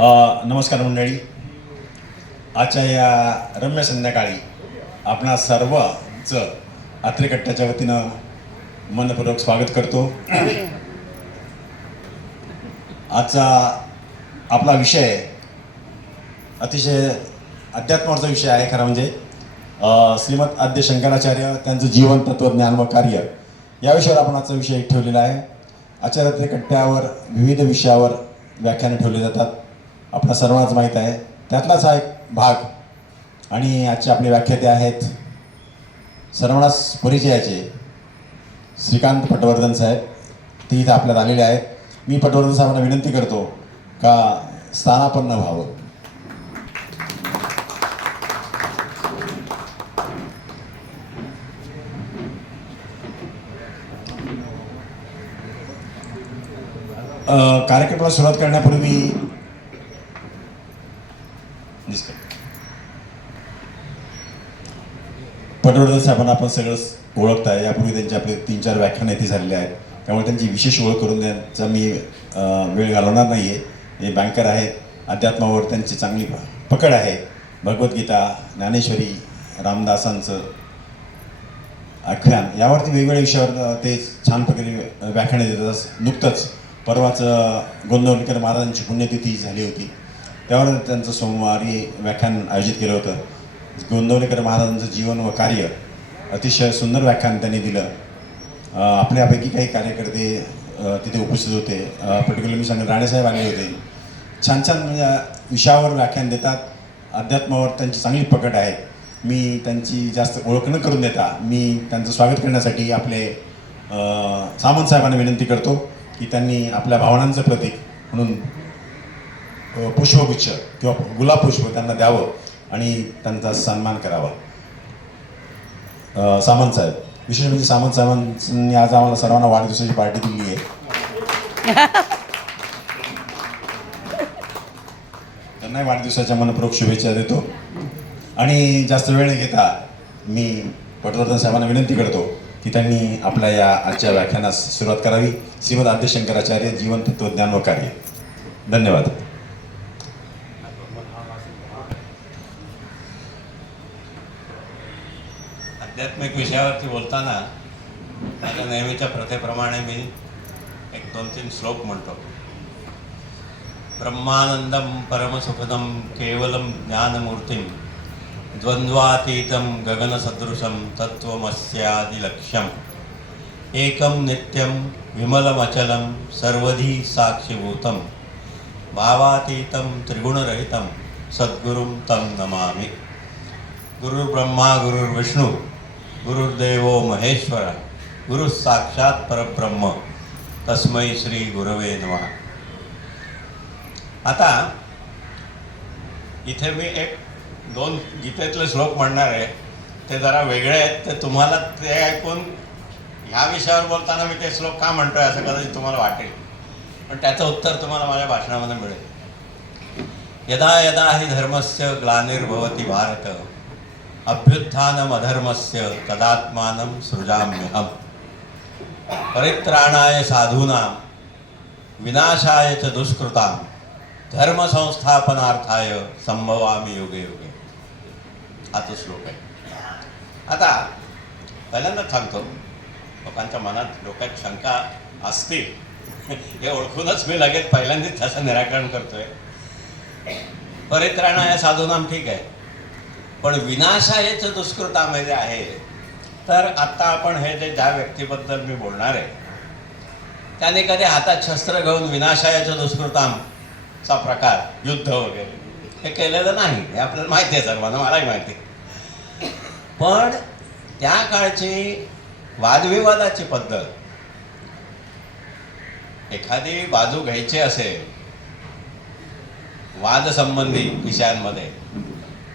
नमस्कार मंडळी. आजच्या या रम्य संध्याकाळी आपणा सर्वचं आत्रेकट्ट्याच्या वतीनं मनपूर्वक स्वागत करतो. आजचा आपला विषय अतिशय अध्यात्माचा विषय आहे. खरं म्हणजे श्रीमद आद्य शंकराचार्य त्यांचं जीवन, तत्वज्ञान व कार्य या विषयावर आपण आजचा विषय ठेवलेला आहे. आजच्या आत्रेकट्ट्यावर विविध विषयावर व्याख्याने ठेवले जातात, आपणा सर्वांनाच माहीत आहे. त्यातलाच हा एक भाग. आणि आजचे आपले व्याख्याते आहेत सर्वांनाच परिचयाचे श्रीकांत पटवर्धन साहेब. ते इथं आपल्यात आलेले आहेत. मी पटवर्धन साहेबांना विनंती करतो का स्थानापन्न व्हावं. कार्यक्रमाला सुरुवात करण्यापूर्वी पटवर्धन साहेबांना आपण सगळंच ओळखताय. यापूर्वी त्यांचे आपले 3-4 व्याख्यानं इथे झालेले आहेत, त्यामुळे त्यांची विशेष ओळख करून द्यायचा मी वेळ घालवणार नाही आहे. हे बँकर आहेत. अध्यात्मावर त्यांची चांगली पकड आहे. भगवद्गीता, ज्ञानेश्वरी, रामदासांचं आख्यान यावरती वेगवेगळ्या विषयावर ते छान प्रकारे व्याख्याने देतात. नुकतंच परवाच गोंदवलेकर महाराजांची पुण्यतिथी झाली होती, त्यावर त्यांचं सोमवारी व्याख्यान आयोजित केलं होतं. गोंदवलेकर महाराजांचं जीवन व कार्य अतिशय सुंदर व्याख्यान त्यांनी दिलं. आपल्यापैकी काही कार्यकर्ते तिथे उपस्थित होते. पर्टिक्युलर मी सांगेन राणेसाहेब आले होते. छान छान म्हणजे विषयावर व्याख्यान देतात. अध्यात्मावर त्यांची चांगली पकड आहे. मी त्यांची जास्त ओळख न करून देता मी त्यांचं स्वागत करण्यासाठी आपले सामंत साहेबांना विनंती करतो की त्यांनी आपल्या भावनांचं प्रतीक म्हणून पुष्पगुच्छ किंवा गुलाबपुष्प त्यांना द्यावं आणि त्यांचा सन्मान करावा. सामंत साहेब, विशेष म्हणजे सामंत साहेबांनी आज आम्हाला सर्वांना वाढदिवसाची पार्टी दिली आहे. त्यांनाही वाढदिवसाच्या मनपूर्वक शुभेच्छा देतो. आणि जास्त वेळ न घेता मी पटवर्धन साहेबांना विनंती करतो की त्यांनी आपल्या या आजच्या व्याख्यानास सुरुवात करावी. श्रीमद आद्य शंकराचार्य जीवन, तत्वज्ञान व कार्य. धन्यवाद. आध्यात्मिक विषयावरती बोलताना माझ्या नेहमीच्या प्रथेप्रमाणे मी 1-2-3 श्लोक म्हणतो. ब्रह्मानंदम परमसुखदम केवलम ज्ञानमूर्तिम द्वंद्वातीतं गगनसदृशं तत्त्वमस्यादिलक्ष्यम् एकं नित्यं विमलमचलं सर्वधी साक्षिभूतं भावातीतं त्रिगुणरहितं सद्गुरुं तं नमामि. गुरुर्ब्रह्मा गुरुर्विष्णू गुरुर्देवो महेश्वर गुरु साक्षात परब्रह्म तस्मै श्री गुरवे नमः. आता इथे मी 1-2 गीतेतले श्लोक म्हणणार आहे. ते जरा वेगळे आहेत. ते तुम्हाला ते ऐकून ह्या विषयावर बोलताना मी ते श्लोक का म्हणतोय असं कदाचित तुम्हाला वाटेल, पण त्याचं उत्तर तुम्हाला माझ्या भाषणामध्ये मिळेल. यदा यदा हि धर्मस्य ग्लानिर्भवति भारत अभ्युत्थानम अधर्मस्य तदात्मानं सृजाम्यहम् परित्राणाय साधूनां विनाशाय च दुष्कृतां धर्मसंस्थापनार्थाय संभवामि युगे युगे. हा तो श्लोक आहे. आता पहिल्यांदा सांगतो, लोकांच्या मनात डोक्यात शंका असतील हे ओळखूनच मी लगेच पहिल्यांदाच त्याचं निराकरण करतोय. परित्राणाय साधूनाम ठीक आहे, पण विनाशायचं दुष्कृताम जे आहे, तर आत्ता आपण हे जे ज्या व्यक्तीबद्दल मी बोलणार आहे त्याने कधी हातात शस्त्र घेऊन विनाशायचं दुष्कृताम चा प्रकार, युद्ध वगैरे हे केलेलं नाही. हे आपल्याला माहिती आहे सर्वांना, मलाही माहिती. पण त्या काळची वादविवादाची पद्धत, एखादी बाजू घ्यायची असेल वादसंबंधी विषयांमध्ये,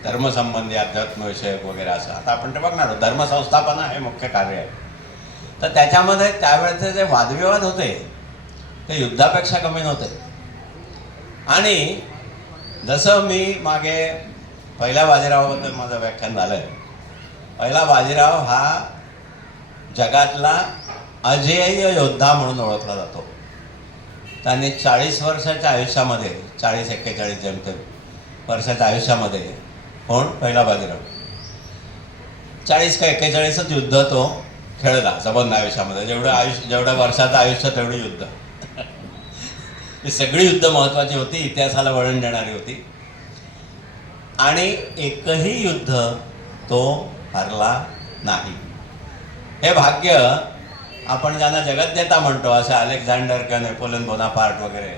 धर्मसंबंधी, अध्यात्मविषयक वगैरे असं, आता आपण ते बघणार आहोत. धर्मसंस्थापना हे मुख्य कार्य आहे. तर त्याच्यामध्ये त्यावेळेचे जे वादविवाद होते ते युद्धापेक्षा कमी नव्हते. आणि जसं मी मागे पहिल्या बाजीरावाबद्दल माझं व्याख्यान झालं आहे, पहिला बाजीराव हा जगातला अजेय योद्धा म्हणून ओळखला जातो. त्यांनी 40 वर्षाच्या आयुष्यामध्ये, 40-41 जेमतेम वर्षाच्या आयुष्यामध्ये, कोण? पहिला बाजीराव 40 का 41च युद्ध तो खेळला संबंध आयुष्यामध्ये. जेवढं वर्षाचं आयुष्य तेवढी युद्ध. ही सगळी युद्ध महत्त्वाची होती, इतिहासाला वळण देणारी होती. आणि एकही युद्ध तो हरला नाही. हे भाग्य आपण ज्यांना जगज्जेता म्हणतो, असे अलेक्झांडर किंवा नेपोलियन बोनापार्ट वगैरे,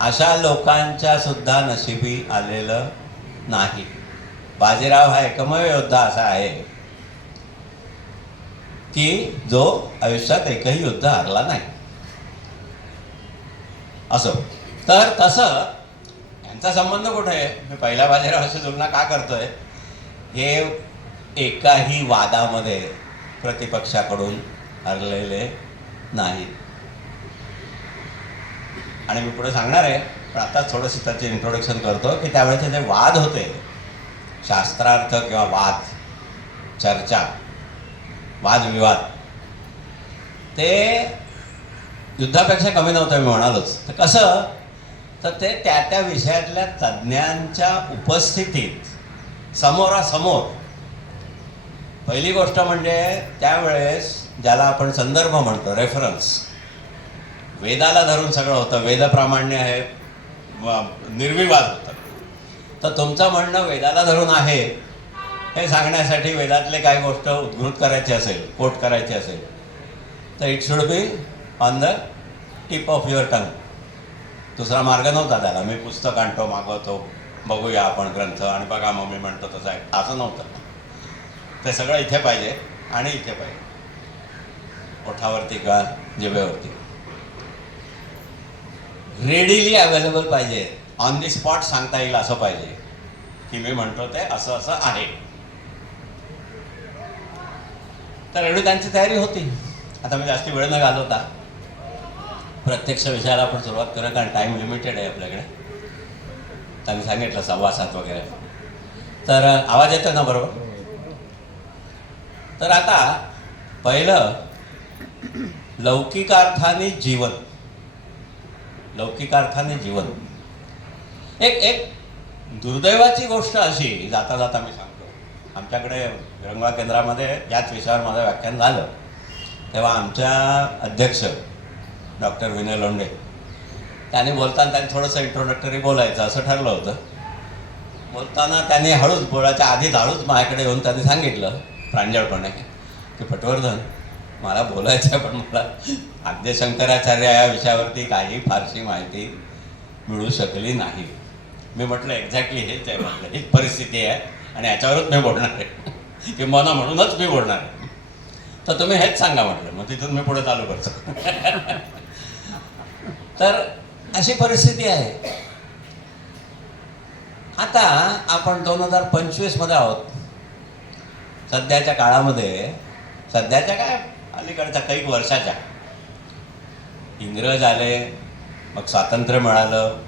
अशा लोकांच्या सुद्धा नशिबी आलेलं नाही. बाजीराव हा एकमेव योद्धा असा आहे की जो आयुष्यात एकही युद्ध हरला नाही. असो, तर तसं यांचा संबंध कुठे आहे? मी पहिल्या बाजीरावाशी तुलना का करतोय? हे एकाही वादामध्ये प्रतिपक्षाकडून हरलेले नाही. आणि मी पुढे सांगणार आहे, पण आताच थोडंसं त्याचे इंट्रोडक्शन करतो की त्यावेळेचे जे वाद होते, शास्त्रार्थ किंवा वाद, चर्चा, वादविवाद, ते युद्धापेक्षा कमी नव्हतं मी म्हणालोच. तर कसं? तर ते त्या विषयातल्या तज्ज्ञांच्या उपस्थितीत समोरासमोर. पहिली गोष्ट म्हणजे त्यावेळेस ज्याला आपण संदर्भ म्हणतो, रेफरन्स, वेदाला धरून सगळं होतं. वेदप्रामाण्य हे निर्विवाद होतं. तर तुमचं म्हणणं वेदाला धरून आहे हे सांगण्यासाठी वेदातले काही गोष्ट उद्घृत करायची असेल, कोट करायची असेल, तर it should be on the tip of your tongue. दुसरा मार्ग नव्हता त्याला. मी पुस्तक आणतो, मागवतो, बघूया आपण ग्रंथ, आणि बघा मग मी म्हणतो तसं आहे, असं नव्हतं. ते सगळं इथे पाहिजे आणि इथे पाहिजे, ओठावरती का जिभेवरती, रेडिली अवेलेबल पाहिजे, ऑन दी स्पॉट सांगता येईल असं पाहिजे की मी म्हणतो ते असं असं आहे. तर एवढी त्यांची तयारी होती. आता मी जास्ती वेळ न घालवता प्रत्यक्ष विषयाला आपण सुरुवात करूया, कारण टाईम लिमिटेड आहे आपल्याकडे. त्यांनी सांगितलं 7:15 वगैरे. तर आवाज येतो ना बरोबर? तर आता पहिलं, लौकिकार्थाने जीवन. लौकिकार्थाने जीवन. एक दुर्दैवाची गोष्ट अशी, जाता जाता मी सांगतो, आमच्याकडे विरंगुळा केंद्रामध्ये याच विषयावर माझं व्याख्यान झालं, तेव्हा आमच्या अध्यक्ष डॉक्टर विनय लोंढे, त्यांनी बोलताना त्यांनी थोडंसं इंट्रोडक्टरी बोलायचं असं ठरलं होतं. बोलताना त्यांनी हळूच, बोलायच्या आधीच हळूच माझ्याकडे येऊन त्यांनी सांगितलं प्रांजळपणे की पटवर्धन, मला बोलायचं आहे, पण मला आद्य शंकराचार्य या विषयावरती काही फारशी माहिती मिळू शकली नाही. मी म्हटलं एक्झॅक्टली हेच आहे, म्हटलं हीच परिस्थिती आहे आणि याच्यावरच मी बोलणार आहे, किंबहुना म्हणूनच मी बोलणार आहे. तर तुम्ही हेच सांगा म्हटलं. मग तिथून मी पुढे चालू करतो. तर अशी परिस्थिती आहे. आता आपण 2025 मध्ये आहोत. सध्याच्या काळामध्ये, सध्याच्या काय अलीकडच्या काही वर्षाच्या, इंग्रज आले, मग स्वातंत्र्य मिळालं,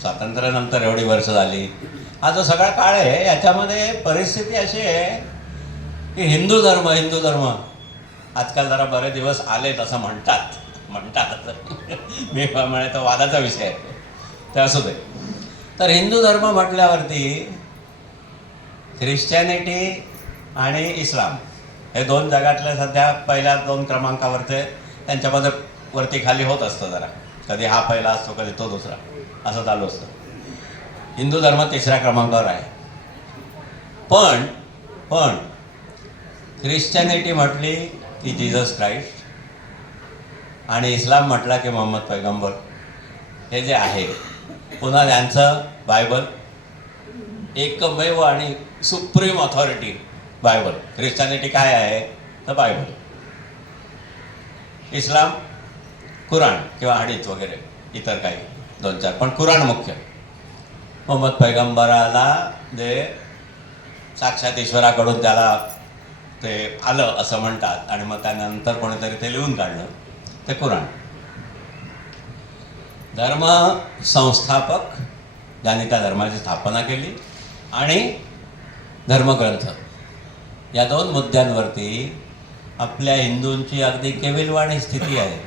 स्वातंत्र्यानंतर एवढी वर्ष झाली, हा जो सगळा काळ आहे याच्यामध्ये परिस्थिती अशी आहे की हिंदू धर्म आजकाल जरा बरे दिवस आलेत असं म्हणतात. मी म्हणे तो वादाचा विषय आहे, ते असू दे. तर हिंदू धर्म म्हटल्यावरती ख्रिश्चॅनिटी आणि इस्लाम हे दोन जगातले सध्या पहिल्या 2 क्रमांकावरचे, त्यांच्यामध्ये वरती खाली होत असतं जरा. कधी हा पहिला असतो, कधी तो दुसरा, असं चालू असतं. हिंदू धर्म 3ऱ्या क्रमांकावर आहे. पण ख्रिश्चॅनिटी म्हटली की जीसस क्राइस्ट, आणि इस्लाम म्हटला की मोहम्मद पैगंबर, हे जे आहे, पुन्हा त्यांचं बायबल, एकमेव आणि सुप्रीम ऑथॉरिटी बायबल. ख्रिश्चॅनिटी काय आहे? तर बायबल. इस्लाम कुराण किंवा हडीत वगैरे, इतर काही 2-4, पण कुराण मुख्य. मोहम्मद पैगंबराला जे साक्षात ईश्वराकडून त्याला ते आलं असं म्हणतात, आणि मग त्यानंतर कोणीतरी ते लिहून काढलं, ते कुराण. धर्म संस्थापक ज्यांनी त्या धर्माची स्थापना केली, आणि धर्मग्रंथ, या 2 मुद्द्यांवरती आपल्या हिंदूंची अगदी केविलवाणी स्थिती आहे.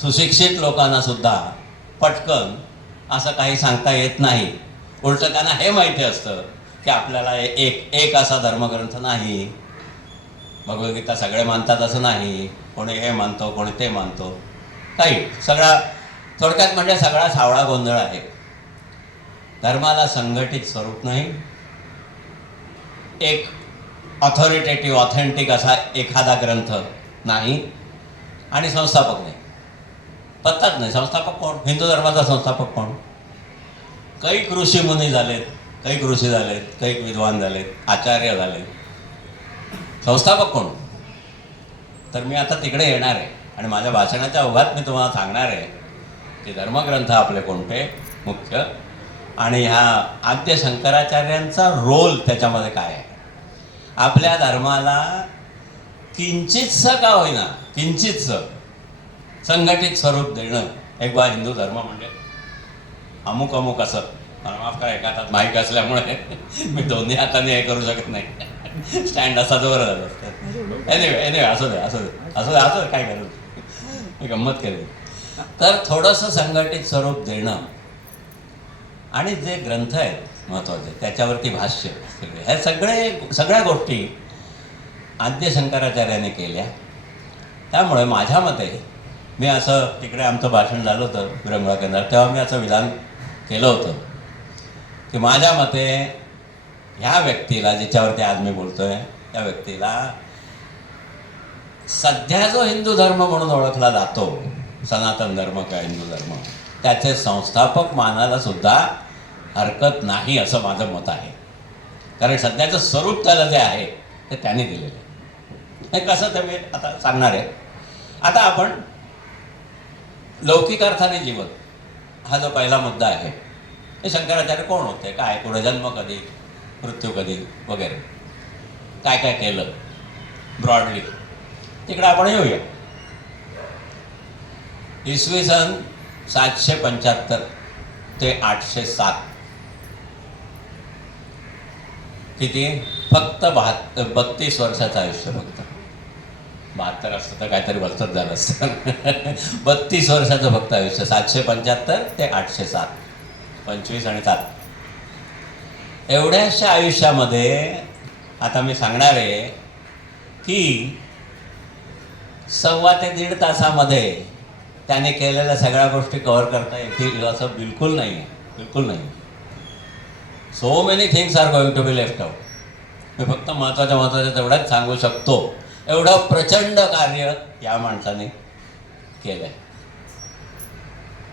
सुशिक्षित लोकांना सुद्धा पटकन असं काही सांगता येत नाही. उलटं त्यांना हे माहिती असतं की आपल्याला एक असा धर्मग्रंथ नाही, भगवद्गीता सगळे मानतात असं नाही, कोणी हे मानतो कोणी ते मानतो, काही सगळा थोडक्यात म्हणजे सगळा सावळा गोंधळ आहे. धर्माला संघटित स्वरूप नाही, एक ऑथॉरिटेटिव्ह ऑथेंटिक असा एखादा ग्रंथ नाही, आणि संस्थापक नाही. पत्ताच नाही. संस्थापक कोण? हिंदू धर्माचा संस्थापक कोण? कैक ऋषीमुनी झालेत, कैक ऋषी झालेत, कैक विद्वान झालेत, आचार्य झालेत. संस्थापक कोण? तर मी आता तिकडे येणार आहे आणि माझ्या भाषणाच्या ओघात मी तुम्हाला सांगणार आहे की धर्मग्रंथ आपले कोणते मुख्य आणि ह्या आद्य शंकराचार्यांचा रोल त्याच्यामध्ये काय आहे. आपल्या धर्माला किंचितसं का होईना, किंचितसं संघटित स्वरूप देणं. एक बा हिंदू धर्म म्हणजे अमुक अमुक असं, मला माफ करा एका हातात माईक असल्यामुळे मी दोन्ही हाताने हे करू शकत नाही, स्टँड असा जोर झालं असतं. एनिवे असू दे काय करू, मी गंमत केली. तर थोडंसं संघटित स्वरूप देणं आणि जे ग्रंथ आहेत महत्त्वाचे त्याच्यावरती भाष्य हे सगळ्या गोष्टी आद्य शंकराचार्याने केल्या. त्यामुळे माझ्या मते मी असं तिकडे आमचं भाषण झालं होतं विरंगुळा केंद्रात, तेव्हा मी असं विधान केलं होतं की माझ्या मते ह्या व्यक्तीला जिच्यावरती आज मी बोलतोय त्या व्यक्तीला सध्या जो हिंदू धर्म म्हणून ओळखला जातो, सनातन धर्म किंवा हिंदू धर्म, त्याचे संस्थापक मानायला सुद्धा हरकत नाही असं माझं मत आहे. कारण सध्याचं स्वरूप त्याला जे आहे ते त्यांनी दिलेलं आहे. हे कसं ते मी आता सांगणार आहे. आता आपण लौकिक अर्थाने जीवन हा जो पहिला मुद्दा आहे, हे शंकराचार्य कोण होते, काय, पुढे जन्म कधी, मृत्यू कधी वगैरे काय काय केलं ब्रॉडली, तिकडे आपण येऊया. इसवी सन 775 ते 807 किती? फक्त 32 वर्षाचं आयुष्य. फक्त 72 असतं तर काहीतरी भलतंच झालं असतं. 32 वर्षाचं फक्त आयुष्य. 775 ते 807, 25 आणि 7 एवढ्याशा आयुष्यामध्ये आता मी सांगणार आहे की 1.25 ते 1.5 तासामध्ये त्याने केलेल्या सगळ्या गोष्टी कव्हर करता येतील असं बिलकुल नाही आहे, बिलकुल नाही. So many things are going to be left out. मी फक्त महत्त्वाच्या तेवढ्याच सांगू शकतो. एवढं प्रचंड कार्य या माणसाने केलं आहे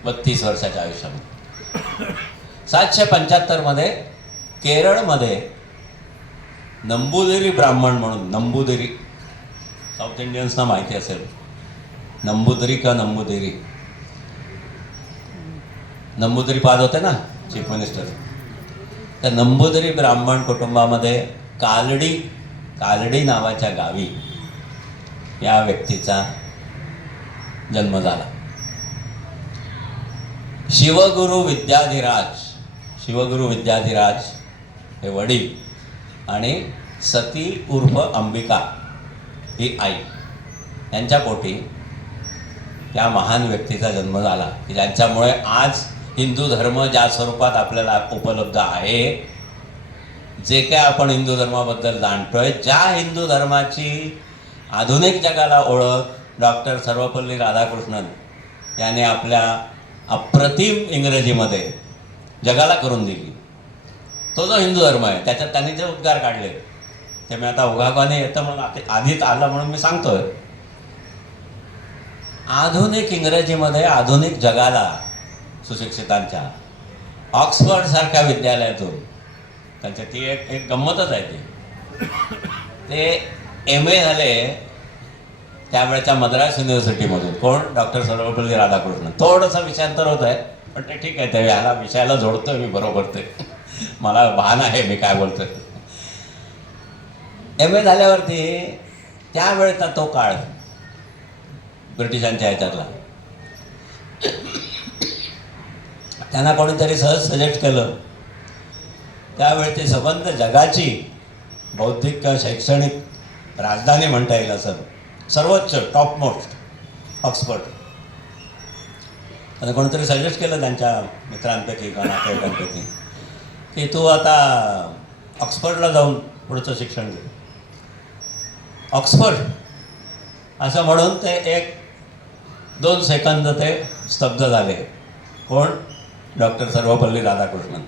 32 वर्षाच्या आयुष्यामध्ये. 775 केरळमध्ये नंबूदिरी ब्राह्मण म्हणून, नंबूदिरी साऊथ इंडियन्सना माहिती असेल, नंबूदिरी का नंबूदिरी, नंबूदिरी पाद होते ना चीफ मिनिस्टर, त्या नंबूदिरी ब्राह्मण कुटुंबामध्ये कालडी नावाच्या गावी या व्यक्तीचा जन्म झाला. शिवगुरु विद्याधिराज हे वडील आणि सती उर्फ अंबिका ही आई, यांच्या पोटी या महान व्यक्तीचा जन्म झाला की ज्यांच्यामुळे आज हिंदू धर्म ज्या स्वरूपात आपल्याला उपलब्ध आहे, जे काय आपण हिंदू धर्माबद्दल जाणतोय, ज्या हिंदू धर्माची आधुनिक जगाला ओळख डॉक्टर सर्वपल्ली राधाकृष्णन याने आपल्या अप्रतिम इंग्रजीमध्ये जगाला करून दिली, तो जो हिंदू धर्म आहे त्याच्यात त्यांनी जे उद्गार काढले ते मी आता उगागाने येतं म्हणून आधीच आलं म्हणून मी सांगतोय. आधुनिक इंग्रजीमध्ये आधुनिक जगाला सुशिक्षितांच्या ऑक्सफर्ड सारख्या विद्यालयातून त्यांच्या ती एक गंमतच आहे. ते MA झाले त्यावेळेच्या मद्रास युनिव्हर्सिटीमधून. कोण? डॉक्टर सर्वपल्ली राधाकृष्णन. थोडंसं विषयांतर होत आहे पण ते ठीक आहे, ते ह्याला विषयाला जोडतोय मी बरोबर. ते मला भान आहे मी काय बोलतोय. MA झाल्यावरती त्यावेळेचा तो काळ ब्रिटिशांच्या ह्याच्यातला, त्यांना कोणीतरी सहज सजेस्ट केलं त्यावेळेची संबंध जगाची बौद्धिक किंवा शैक्षणिक राजधानी म्हणता येईल असं सर्वोच्च टॉप मोस्ट ऑक्सफर्ड. आता कोणीतरी सजेस्ट केलं त्यांच्या मित्रांपैकी किंवा नातेवाईकांपैकी की तू आता ऑक्सफर्डला जाऊन पुढचं शिक्षण घे. ऑक्सफर्ड असं म्हणून ते 1-2 सेकंद ते स्तब्ध झाले. कोण? डॉक्टर सर्वपल्ली राधाकृष्णन.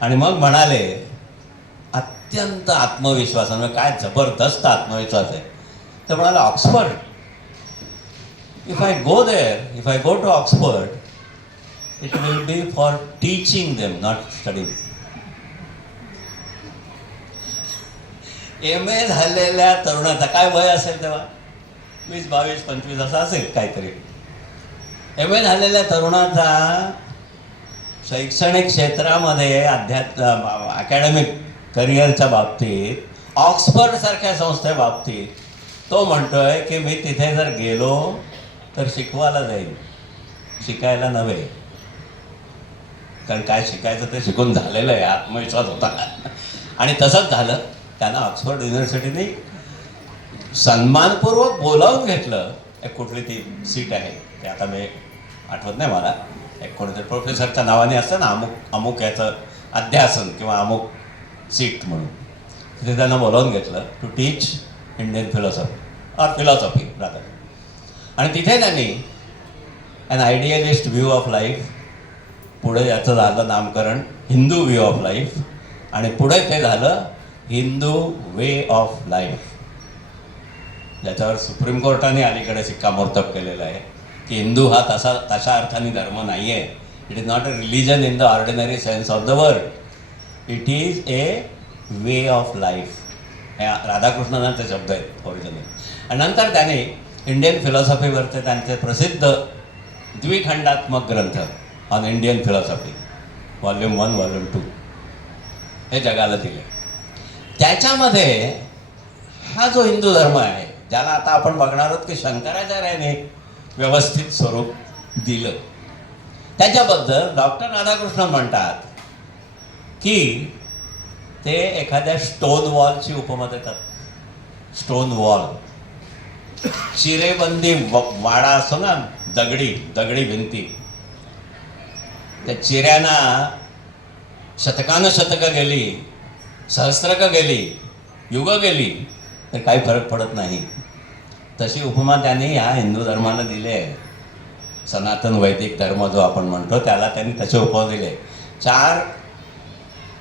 आणि मग म्हणाले अत्यंत आत्मविश्वासानं, काय जबरदस्त आत्मविश्वास आहे, तर म्हणाला Oxford, if I go there, if I go to Oxford, it will be for teaching them, not studying. MA झालेल्या तरुणाचा काय वय असेल तेव्हा? 20, 22, 25 असं असेल काहीतरी. MA झालेल्या तरुणाचा शैक्षणिक क्षेत्रामध्ये अकॅडमिक करिअरच्या बाबतीत ऑक्सफर्डसारख्या संस्थेबाबतीत तो म्हणतोय की मी तिथे जर गेलो तर शिकवायला जाईल, शिकायला नव्हे. कारण काय शिकायचं ते शिकून झालेलं आहे, आत्मविश्वास होता. आणि तसंच झालं. त्यांना ऑक्सफर्ड युनिव्हर्सिटीने सन्मानपूर्वक बोलावून घेतलं. एक कुठली ती सीट आहे ते आता मी आठवत नाही मला, एक कोणीतरी प्रोफेसरच्या नावाने असतं ना, अमुक याचं अध्यासन किंवा अमुक सीट म्हणून, तिथे त्यांना बोलावून घेतलं to teach Indian philosophy rather. आणि तिथे त्यांनी an idealist view of life, पुढे याचं झालं नामकरण हिंदू व्ह्यू ऑफ लाईफ, आणि पुढे ते झालं हिंदू वे ऑफ लाईफ, ज्याच्यावर सुप्रीम कोर्टाने अलीकडे शिक्कामोर्तब केलेलं आहे की हिंदू हा तशा अर्थाने धर्म नाही आहे. It is not a religion in the ordinary sense of the word, it is a way of life. हे राधाकृष्णनांचे शब्द आहेत ओरिजिनल. आणि नंतर त्याने इंडियन फिलॉसॉफीवरचे त्यांचे प्रसिद्ध द्विखंडात्मक ग्रंथ on Indian philosophy volume 1, volume 2 हे जगाला दिले. त्याच्यामध्ये हा जो हिंदू धर्म आहे, ज्याला आता आपण बघणार आहोत की शंकराचार्याने व्यवस्थित स्वरूप दिलं, त्याच्याबद्दल डॉक्टर राधाकृष्णन म्हणतात की ते एखाद्या स्टोन वॉलची उपमा देतात. स्टोन वॉल, चिरेबंदी वाडा असतो ना, दगडी भिंती, त्या चिऱ्यांना शतकानं शतकं गेली, सहस्त्रकं गेली, युगं गेली, तर काही फरक पडत नाही. तशी उपमा त्यांनी ह्या हिंदू धर्माला दिली आहे. सनातन वैदिक धर्म जो आपण म्हणतो त्याला त्यांनी तशी उपमा दिली आहे. 4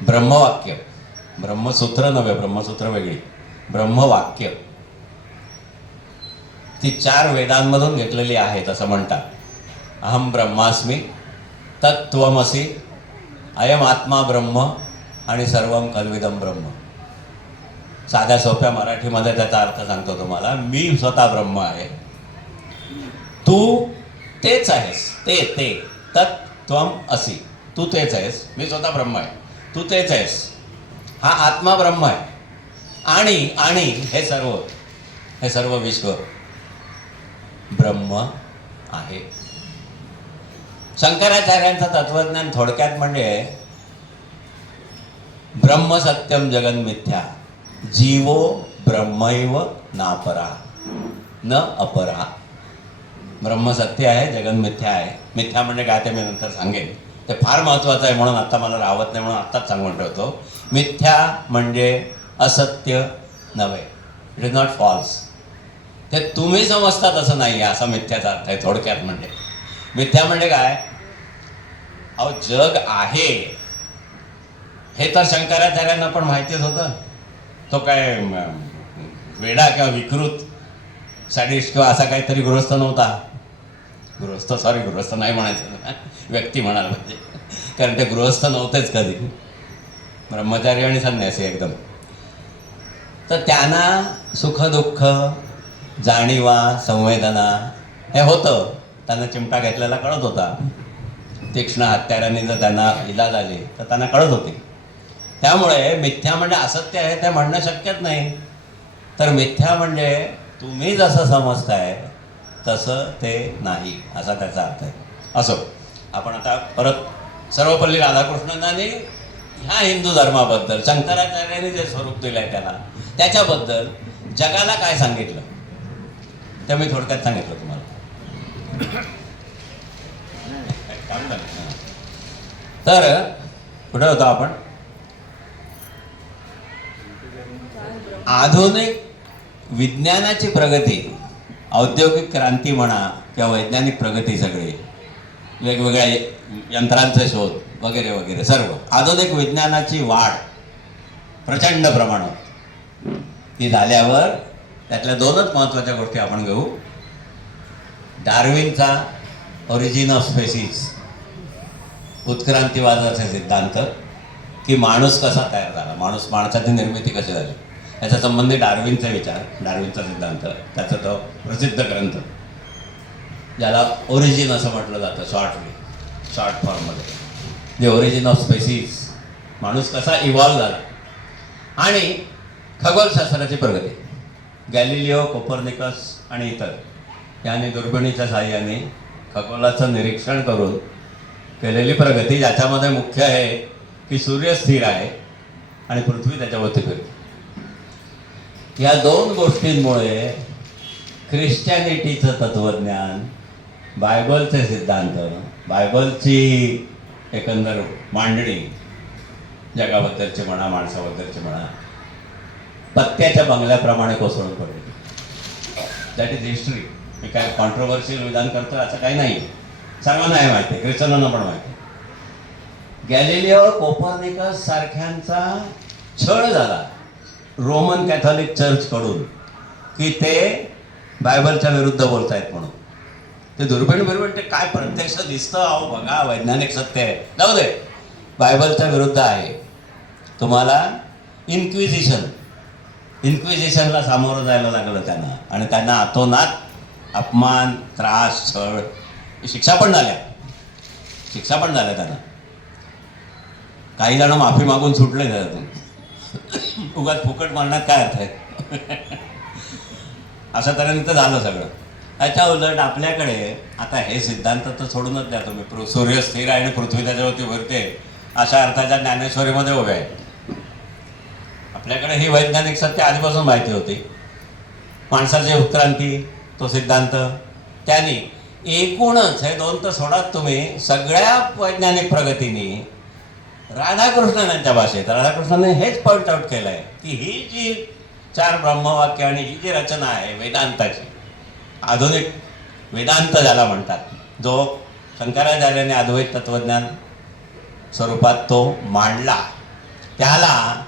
ब्रह्मवाक्य, ब्रह्मसूत्र नव्हे, ब्रह्मसूत्र वेगळी, ब्रह्मवाक्य ती 4 वेदांमधून घेतलेली आहेत असं म्हणतात. अहम ब्रह्मास्मी, तत्त्वमसी, अयम आत्मा ब्रह्म आणि सर्वम कल्विदम ब्रह्म. साध्या सोप्या मराठीमध्ये त्याचा अर्थ सांगतो तुम्हाला. मी स्वतः ब्रह्म आहे, तू तेच आहेस, ते तत्त्वम असी, तू तेच आहेस. मी स्वतः ब्रह्म आहे, तू तेच आहेस. हा आत्मा ब्रह्म आहे, आणि हे सर्व विश्व ब्रह्म आहे. शंकराचार्यांचं तत्वज्ञान थोडक्यात म्हणजे ब्रह्म सत्यम जगन मिथ्या, जीवो ब्रह्मैव नापरा न अपरा. ब्रह्म सत्य आहे, जगन मिथ्या आहे. मिथ्या म्हणजे काय ते मी नंतर सांगेन, ते फार महत्त्वाचं आहे म्हणून आता मला राहत नाही म्हणून आत्ताच सांगून ठेवतो. मिथ्या म्हणजे असत्य नव्हे, इट इज नॉट फॉल्स. ते तुम्ही समजता तसं नाही आहे, असा मिथ्याचा अर्थ आहे थोडक्यात. म्हणजे मिथ्या म्हणजे काय, अहो जग आहे हे तर शंकराचार्यांना पण माहितीच होतं. तो काय वेडा किंवा विकृत सॅडिस्ट किंवा असा काहीतरी गृहस्थ नव्हता. गृहस्थ नाही म्हणायचं, व्यक्ती म्हणाल म्हणजे, कारण ते गृहस्थ नव्हतेच कधी, ब्रह्मचारी आणि संन्यासी एकदम. तर त्यांना सुखदुःख, जाणीवा, संवेदना हे होतं. त्यांना चिमटा घेतलेला कळत होता. तीक्ष्ण हत्यारांनी जर त्यांना इलाज आली तर त्यांना कळत होती. त्यामुळे मिथ्या म्हणजे असत्य आहे ते म्हणणं शक्यच नाही. तर मिथ्या म्हणजे तुम्ही जसं समजताय तसं ते नाही, असा त्याचा अर्थ आहे. असो, आपण आता परत सर्वपल्ली राधाकृष्णनाने ह्या हिंदू धर्माबद्दल, शंकराचार्यांनी जे स्वरूप दिलं आहे त्याला, त्याच्याबद्दल जगाला काय सांगितलं ते मी थोडक्यात सांगितलं तुम्हाला. चांगलं आहे. तर कुठे होतो आपण? आधुनिक विज्ञानाची प्रगती, औद्योगिक क्रांती म्हणा किंवा वैज्ञानिक प्रगती, सगळी वेगवेगळ्या यंत्रांचे शोध वगैरे वगैरे, सर्व आधुनिक विज्ञानाची वाढ प्रचंड प्रमाणात ती झाल्यावर त्यातल्या दोनच महत्त्वाच्या गोष्टी आपण घेऊ. डार्विनचा ओरिजिन ऑफ स्पेसीज, उत्क्रांतीवादाचे सिद्धांत, की माणूस कसा तयार झाला, माणसाची निर्मिती कशी झाली, याच्या संबंधी डार्विनचे विचार, डार्विनचा सिद्धांत, त्याचा तो प्रसिद्ध ग्रंथ ज्याला ओरिजिन असं म्हटलं जातं शॉर्ट फॉर्ममध्ये, जे ओरिजिन ऑफ स्पेसीज, माणूस कसा इव्हॉल्व झाला. आणि खगोलशास्त्राची प्रगती, गॅलिलिओ, कोपर्निकस आणि इतर यांनी दुर्बिणीच्या साहाय्याने खगोलाचं निरीक्षण करून केलेली प्रगती, ज्याच्यामध्ये मुख्य आहे की सूर्य स्थिर आहे आणि पृथ्वी त्याच्यावरती फिरते. या दोन गोष्टींमुळे ख्रिश्चॅनिटीचं तत्त्वज्ञान, बायबलचे सिद्धांत, बायबलची एकंदर मांडणी, जगाबद्दलची म्हणा, माणसाबद्दलची म्हणा, पत्त्याच्या बंगल्याप्रमाणे कोसळून पडली. That is history. मी काय कॉन्ट्रोवर्शियल विधान करतो असं काही नाही, सर्वांना आहे माहिती, ख्रिश्चनांना पण माहिती. गॅलिलिओ, कोपर्निकस सारख्यांचा छळ झाला रोमन कॅथॉलिक चर्चकडून की ते बायबलच्या विरुद्ध बोलतायत म्हणून. ते दुर्बीण ते काय प्रत्यक्ष दिसतं, अहो बघा वैज्ञानिक सत्य आहे, जाऊ दे, बायबलच्या विरुद्ध आहे. तुम्हाला इन्क्विजिशनला सामोरं जायला लागलं त्यांना, आणि त्यांना अतोनात अपमान, त्रास, छळ, शिक्षा पण झाल्या त्यांना. काही जण माफी मागून सुटले त्यातून. उगाच फुकट मारण्यात काय अर्थ आहे? अशा तऱ्हेने तर झालं सगळं. त्याच्या उलट आपल्याकडे आता हे सिद्धांत तर सोडूनच द्या तुम्ही, सूर्य स्थिर आहे आणि पृथ्वी त्याच्यावरती भरते अशा अर्थाच्या ज्ञानेश्वरीमध्ये उभे आहे. आपल्याकडे ही वैज्ञानिक सत्य आधीपासून माहिती होती. माणसाची उत्क्रांती, तो सिद्धांत, त्यांनी एकूणच हे दोन तर सोडात तुम्ही, सगळ्या वैज्ञानिक प्रगतीने राधाकृष्णनांच्या भाषेत राधाकृष्णाने हेच पॉइंट आउट केलं आहे की ही जी 4 ब्रह्मवाक्य आणि ही जी रचना आहे वेदांताची, आधुनिक वेदांत ज्याला म्हणतात, जो शंकराचार्याने अद्वैत तत्वज्ञान स्वरूपात तो मांडला, त्याला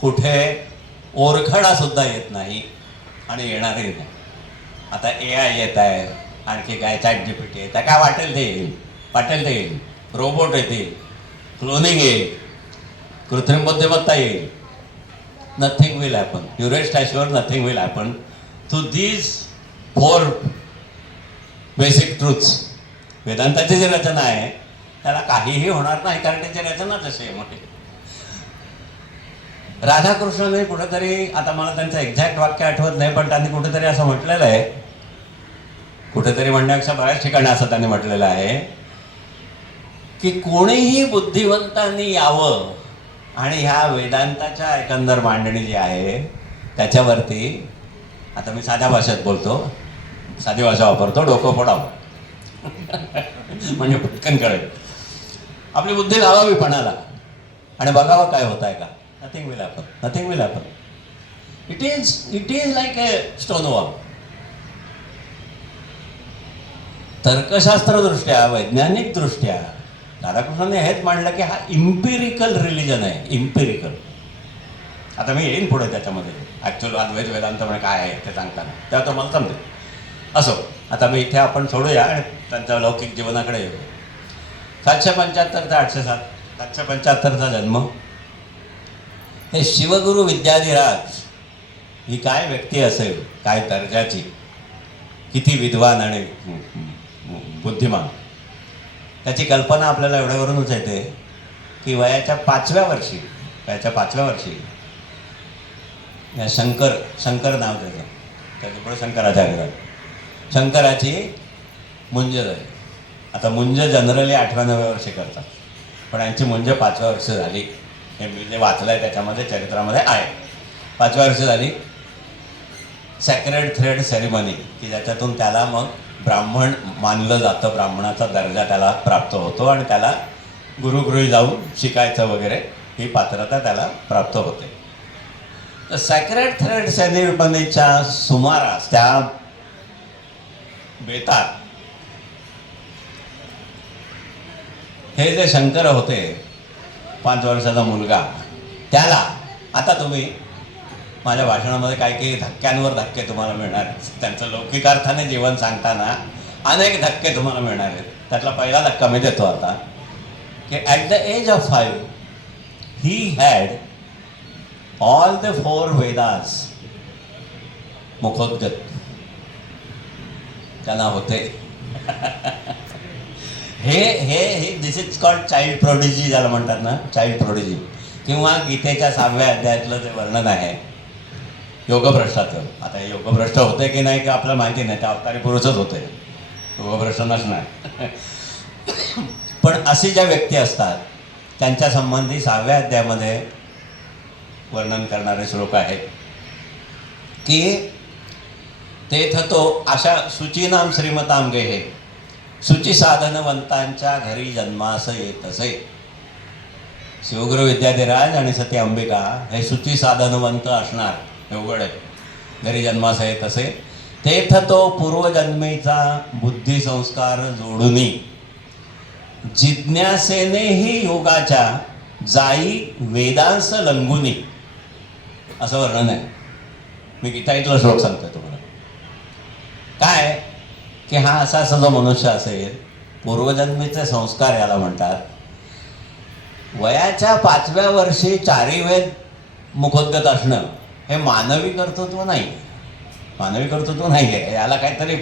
कुठे ओरखडा सुद्धा येत नाही आणि येणारही नाही. आता AI येत आहे, आणखी काय ChatGPT आहे, त्या काय वाटेल ते येईल, रोबोट येतील, क्लोनिंग येईल, कृत्रिम बुद्धिमत्ता येईल. Nothing will happen, you rest assured, nothing will happen to these 4 basic truths. वेदांताची जी रचना आहे त्याला काहीही होणार नाही, कारण त्याची रचनाच अशी आहे मोठी. राधाकृष्णाने कुठेतरी, आता मला त्यांचं एक्झॅक्ट वाक्य आठवत नाही, पण त्यांनी कुठेतरी असं म्हटलेलं आहे, कुठेतरी म्हणण्यापेक्षा बऱ्याच ठिकाणी असं त्यांनी म्हटलेलं आहे की कोणीही बुद्धिवंतांनी यावं आणि ह्या वेदांताच्या एकंदर मांडणी जी आहे त्याच्यावरती, आता मी साध्या भाषेत बोलतो, साधी भाषा वापरतो, डोकं फोडावं म्हणजे पटकन कळेल. आपली बुद्धी लावावी पणाला आणि बघावं काय होत आहे का. Nothing will happen. It is like a stone wall. तर्कशास्त्रदृष्ट्या, वैज्ञानिक दृष्ट्या राधाकृष्णाने हेच मांडलं की हा इम्पिरिकल रिलिजन आहे, इम्पिरिकल. आता मी येईन पुढे त्याच्यामध्ये ॲक्च्युअल अद्वैत वेदांत म्हणजे काय आहे ते सांगताना, तेव्हा तो मला समजेल. असो, आता मी इथे आपण सोडूया आणि त्यांच्या लौकिक जीवनाकडे येऊ. 775 ते 807, 775चा जन्म. हे शिवगुरू विद्याधिराज ही काय व्यक्ती असेल, काय दर्जाची, किती विद्वान आणि बुद्धिमान, त्याची कल्पना आपल्याला एवढ्यावरूनच येते की वयाच्या 5व्या वर्षी या शंकर नाव त्याचं पुढे शंकराचार्य झाले. शंकराची मुंज झाली. आता मुंज जनरली 8व्या-9व्या वर्षी करतात, पण यांची मुंज 5व्या वर्षी झाली. हे मी जे वाचलं आहे त्याच्यामध्ये चरित्रामध्ये आहे. 5व्या वर्षी झाली. सॅक्रेड थ्रेड सेरेमनी, की ज्याच्यातून त्याला मग ब्राह्मण मानलं जातं, ब्राह्मणाचा दर्जा त्याला प्राप्त होतो आणि त्याला गुरुगृही जाऊन शिकायचं वगैरे ही पात्रता त्याला प्राप्त होते. तर सॅक्रेड थ्रेड सेरेमनीच्या सुमारास त्या बेतात हे जे शंकर होते 5 वर्षाचा मुलगा, त्याला आता तुम्ही माझ्या भाषणामध्ये काही धक्क्यांवर धक्के तुम्हाला मिळणार आहेत. त्यांचं लौकिक अर्थाने जीवन सांगताना अनेक धक्के तुम्हाला मिळणार आहेत. त्यातला पहिला धक्का मी देतो आता, की at the age of 5 he had all the 4 Vedas मुखोद्गत त्यांना होते. हे this is called child prodigy, ज्याला म्हणतात ना, चाइल्ड प्रोडिजी, किंवा गीतेच्या 6व्या अध्यायातलं जे वर्णन आहे योगभ्रष्टाचं. आता हे योगभ्रष्ट होते की नाही की आपल्याला माहिती नाही, त्या अवतारी पुरुषच होते, योगभ्रष्ट नसणार. पण अशी ज्या व्यक्ती असतात त्यांच्या संबंधी 6व्या अध्यायामध्ये वर्णन करणारे श्लोक आहेत की तेथ तो अशा शुचीनाम श्रीमताम गेहे, शुची साधनवंतांच्या घरी जन्मास येत असे. शिवगुरु विद्याधिराज आणि सती अंबिका हे शुची साधनवंत असणार, हे उघड आहे. घरी जन्मास येत असे. तेथ तो पूर्वजन्मेचा बुद्धिसंस्कार जोडुनी जिज्ञासेनेही योगाच्या जाई वेदांस लंघुनी, असं वर्णन आहे. मी गीताईतला श्लोक सांगतो तुम्हाला. काय की हा असा जो मनुष्य असेल, पूर्वजन्मीचे संस्कार याला म्हणतात. वयाच्या 5व्या वर्षी 4 वेद मुखोद्गत असणं हे मानवी कर्तृत्व नाही, मानवी कर्तृत्व नाही आहे. याला काहीतरी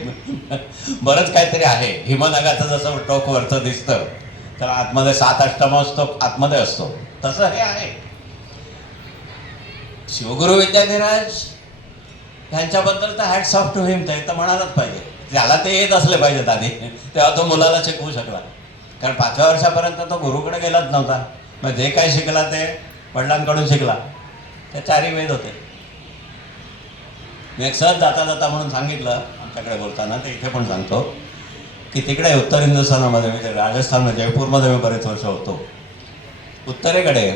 बरंच काहीतरी आहे. हिमनगाचं जसं टोक वरचं दिसतं तर आतमध्ये 7 अष्टम असतो, आतमध्ये असतो, तसं हे आहे. शिवगुरु विद्याधिराज ह्यांच्याबद्दल तर हॅट्स ऑफ टू हिम, ते तर म्हणायलाच पाहिजे. त्याला ते येत असले पाहिजेत आधी, तेव्हा तो मुलाला शिकवू शकला. कारण 5व्या वर्षापर्यंत तो गुरुकडे गेलाच नव्हता. मग जे काय शिकला ते वडिलांकडून शिकला. ते 4 वेद होते. मी एक सहज जाता जाता म्हणून सांगितलं आमच्याकडे बोलताना, ते इथे पण सांगतो की तिकडे उत्तर हिंदुस्थानामध्ये, म्हणजे राजस्थानमध्ये, जयपूरमध्ये मी बरेच वर्ष होतो. उत्तरेकडे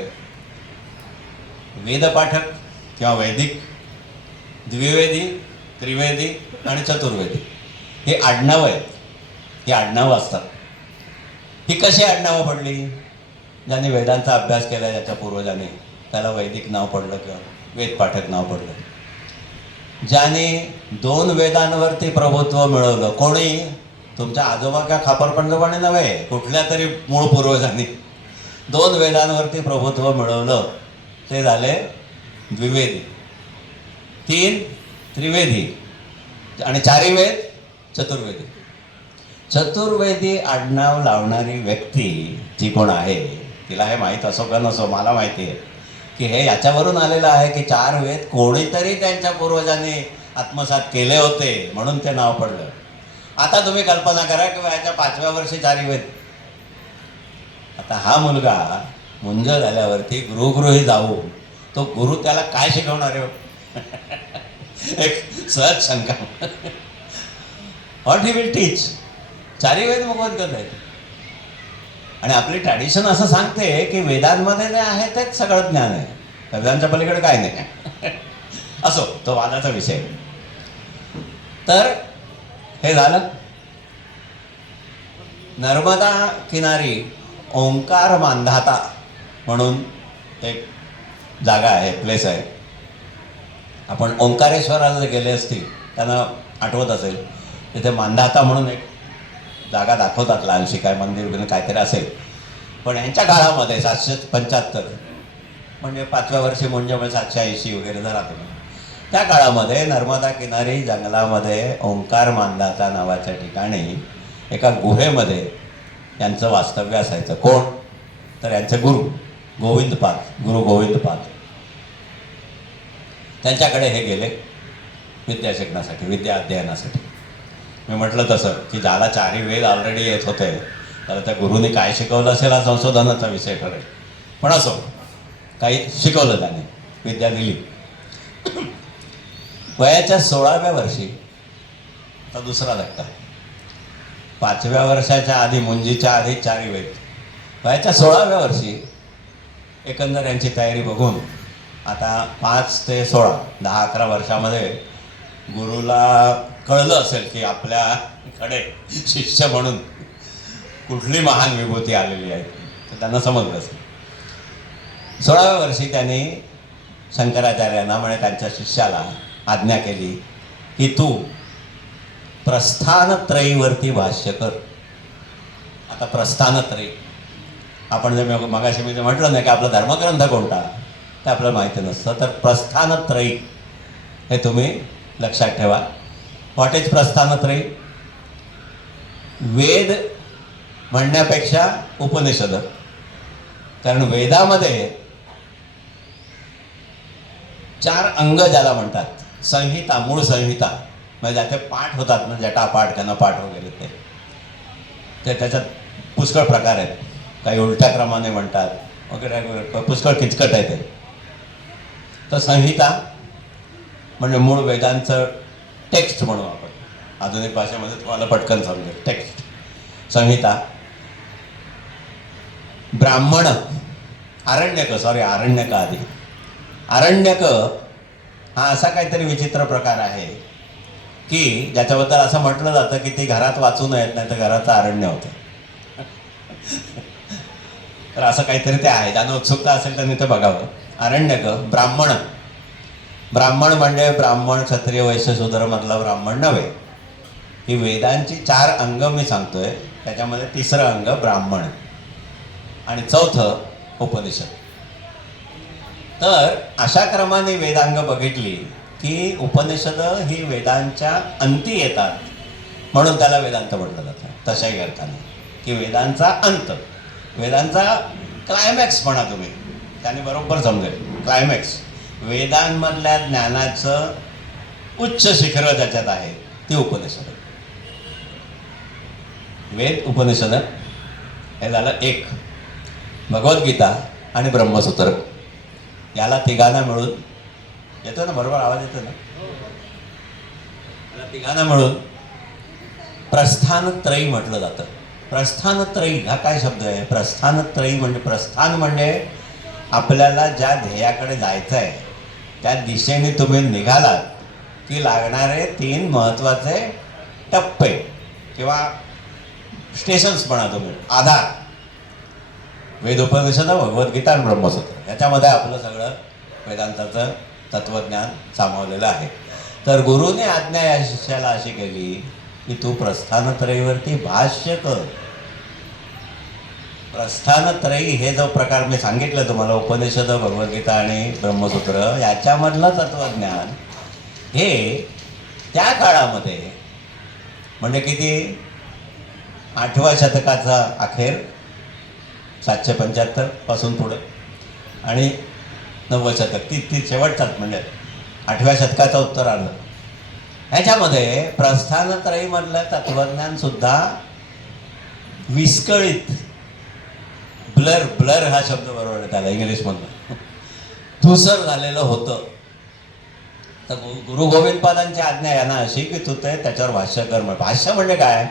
वेदपाठक किंवा वैदिक, द्विवेदी, त्रिवेदी आणि चतुर्वेदी हे आडनावं आहेत. ही आडनावं असतात. ही कशी आडनावं पडली? ज्यांनी वेदांचा अभ्यास केला ज्याच्या पूर्वजांनी, त्याला वैदिक नाव पडलं किंवा वेदपाठक नाव पडलं. ज्याने 2 वेदांवरती प्रभुत्व मिळवलं, कोणी? तुमच्या आजोबा किंवा खापरपंजोबाने नव्हे, कुठल्या तरी मूळ पूर्वजांनी 2 वेदांवरती प्रभुत्व मिळवलं, ते झाले द्विवेदी. 3 त्रिवेदी आणि 4 वेद चतुर्वेदी. चतुर्वेदी आडनाव लावणारी व्यक्ती जी कोण आहे, तिला हे माहीत असो का नसो, मला माहिती आहे की हे याच्यावरून आलेलं आहे की 4 वेद कोणीतरी त्यांच्या पूर्वजांनी आत्मसात केले होते म्हणून ते नाव पडलं. आता तुम्ही कल्पना करा की याच्या 5व्या वर्षी 4 वेद. आता हा मुलगा मुंज झाल्यावरती गुरुगृही जाऊ, तो गुरु त्याला काय शिकवणार आहे? एक सहज शंका. व्हॉट ही विल टीच? 4 वेद मुखोद्गत आहेत. आणि आपली ट्रॅडिशन असं सांगते की वेदांमध्ये जे आहे तेच सगळं ज्ञान आहे, वेदांच्या पलीकडे काय नाही. असो, तो वादाचा विषय. तर हे झालं. नर्मदा किनारी ओंकार मांधाता म्हणून एक जागा आहे, प्लेस आहे. आपण ओंकारेश्वराला गेले असतील त्यांना आठवत असेल, तिथे मांधाता म्हणून एक जागा दाखवतात, लहानशी काय मंदिर वगैरे काहीतरी असेल. पण यांच्या काळामध्ये 775 म्हणजे 5व्या वर्षी म्हणजे 780 वगैरे जर आपण त्या काळामध्ये नर्मदा किनारी जंगलामध्ये ओंकार मांधाता नावाच्या ठिकाणी एका गुहेमध्ये यांचं वास्तव्य असायचं. कोण? तर यांचे गुरु गोविंदपाद, गुरु गोविंदपाद. त्यांच्याकडे हे गेले विद्या शिकण्यासाठी, विद्या अध्ययनासाठी. मी म्हटलं तसं की ज्याला 4 वेद ऑलरेडी येत होते तर त्या गुरुने काय शिकवलं असेल हा संशोधनाचा विषय ठरेल. पण असो, काही शिकवलं त्याने, विद्या दिली. वयाच्या 16व्या वर्षी, तर दुसरा धक्का, 5व्या वर्षाच्या आधी, मुंजीच्या आधी 4 वेद, वयाच्या 16व्या वर्षी एकंदर यांची तयारी बघून आता 5 ते 16, 10-11 वर्षामध्ये गुरुला कळलं असेल की आपल्याकडे शिष्य म्हणून कुठली महान विभूती आलेली आहे, तर त्यांना समजलं असेल. 16व्या वर्षी त्यांनी शंकराचार्यांना म्हणजे त्यांच्या शिष्याला आज्ञा केली की तू प्रस्थानत्रयीवरती भाष्य कर. आता प्रस्थानत्रयी, आपण जे मगाशी मी जे म्हटलं नाही की आपला धर्मग्रंथ कोणता ते आपल्याला माहिती नसतं, तर प्रस्थानत्रयी हे तुम्ही लक्षात ठेवा. व्हॉट इज प्रस्थानत्रयी? वेद म्हणण्यापेक्षा उपनिषद, कारण वेदामध्ये 4 अंग ज्याला म्हणतात, संहिता, मूळ संहिता, म्हणजे ज्याचे पाठ होतात ना, जटापाठ, घनपाठ वगैरे, ते त्याच्यात पुष्कळ प्रकार आहेत. काही उलट्या क्रमाने म्हणतात वगैरे, पुष्कळ किचकट आहे ते. तर संहिता म्हणजे मूळ वेदांचं टेक्स्ट म्हणू आपण, आधुनिक भाषेमध्ये तुम्हाला पटकन समजेल, टेक्स्ट, संहिता. ब्राह्मण, आरण्यक आधी. आरण्यक हा असा काहीतरी विचित्र प्रकार आहे की ज्याच्याबद्दल असं म्हटलं जातं की ती घरात वाचू नयेत, नाही तर घराचं अरण्य होतं. तर असं काहीतरी ते आहे, ज्यांना उत्सुकता असेल त्यांनी ते बघावं. आरण्यक. ब्राह्मण, ब्राह्मण म्हणजे ब्राह्मण, क्षत्रिय, वैश्य, शूद्र मधला ब्राह्मण नव्हे. ही वेदांची 4 अंग मी सांगतोय, त्याच्यामध्ये 3रं अंग ब्राह्मण आणि 4थं उपनिषद. तर अशा क्रमाने वेदांग बघितली की उपनिषद ही वेदांच्या अंती येतात, म्हणून त्याला वेदांत म्हटलं जातं. तशाही अर्थाने की वेदांचा अंत, वेदांचा क्लायमॅक्स म्हणा तुम्ही, त्याने बरोबर समजेल. क्लायमॅक्स, वेदांमधल्या ज्ञानाचं उच्च शिखर ज्याच्यात आहे ती उपनिषद. वेद, उपनिषद हे झालं एक. भगवद्गीता आणि ब्रह्मसूत्र, याला तिघांना मिळून, येतो ना बरोबर आवाज येतो ना, याला तिघांना मिळून प्रस्थानत्रयी म्हटलं जातं. प्रस्थानत्रयी हा काय शब्द आहे? प्रस्थानत्रयी म्हणजे, प्रस्थान म्हणजे आपल्याला ज्या ध्येयाकडे जायचं आहे त्या दिशेने तुम्ही निघालात की लागणारे 3 महत्त्वाचे टप्पे किंवा स्टेशन्स म्हणा तुम्ही, आधार. वेद, उपनिषद, भगवद्गीता आणि ब्रह्मसूत्र, याच्यामध्ये आपलं सगळं वेदांताचं तत्त्वज्ञान सामावलेलं आहे. तर गुरुने आज्ञा या शिष्याला अशी केली की तू प्रस्थानत्रयीवरती भाष्य कर. प्रस्थानत्रयी हे जो प्रकार मी सांगितलं तुम्हाला, उपनिषद, भगवद्गीता आणि ब्रह्मसूत्र, याच्यामधलं तत्त्वज्ञान हे त्या काळामध्ये म्हणजे किती, 8व्या शतकाचा अखेर, 775 पासून पुढं, आणि 9वं शतक, ती शेवटचाच म्हणजे 8व्या शतकाचा उत्तरार्ध, ह्याच्यामध्ये प्रस्थानत्रयीमधलं तत्त्वज्ञान सुद्धा विस्कळीत, ब्लर हा शब्द बरोबर आहे त्याला इंग्लिशमधलं, धूसर झालेलं होतं. तर गुरु गोविंदपादांची आज्ञा यांना अशी की तू ते त्याच्यावर भाष्य कर. भाष्य म्हणजे काय?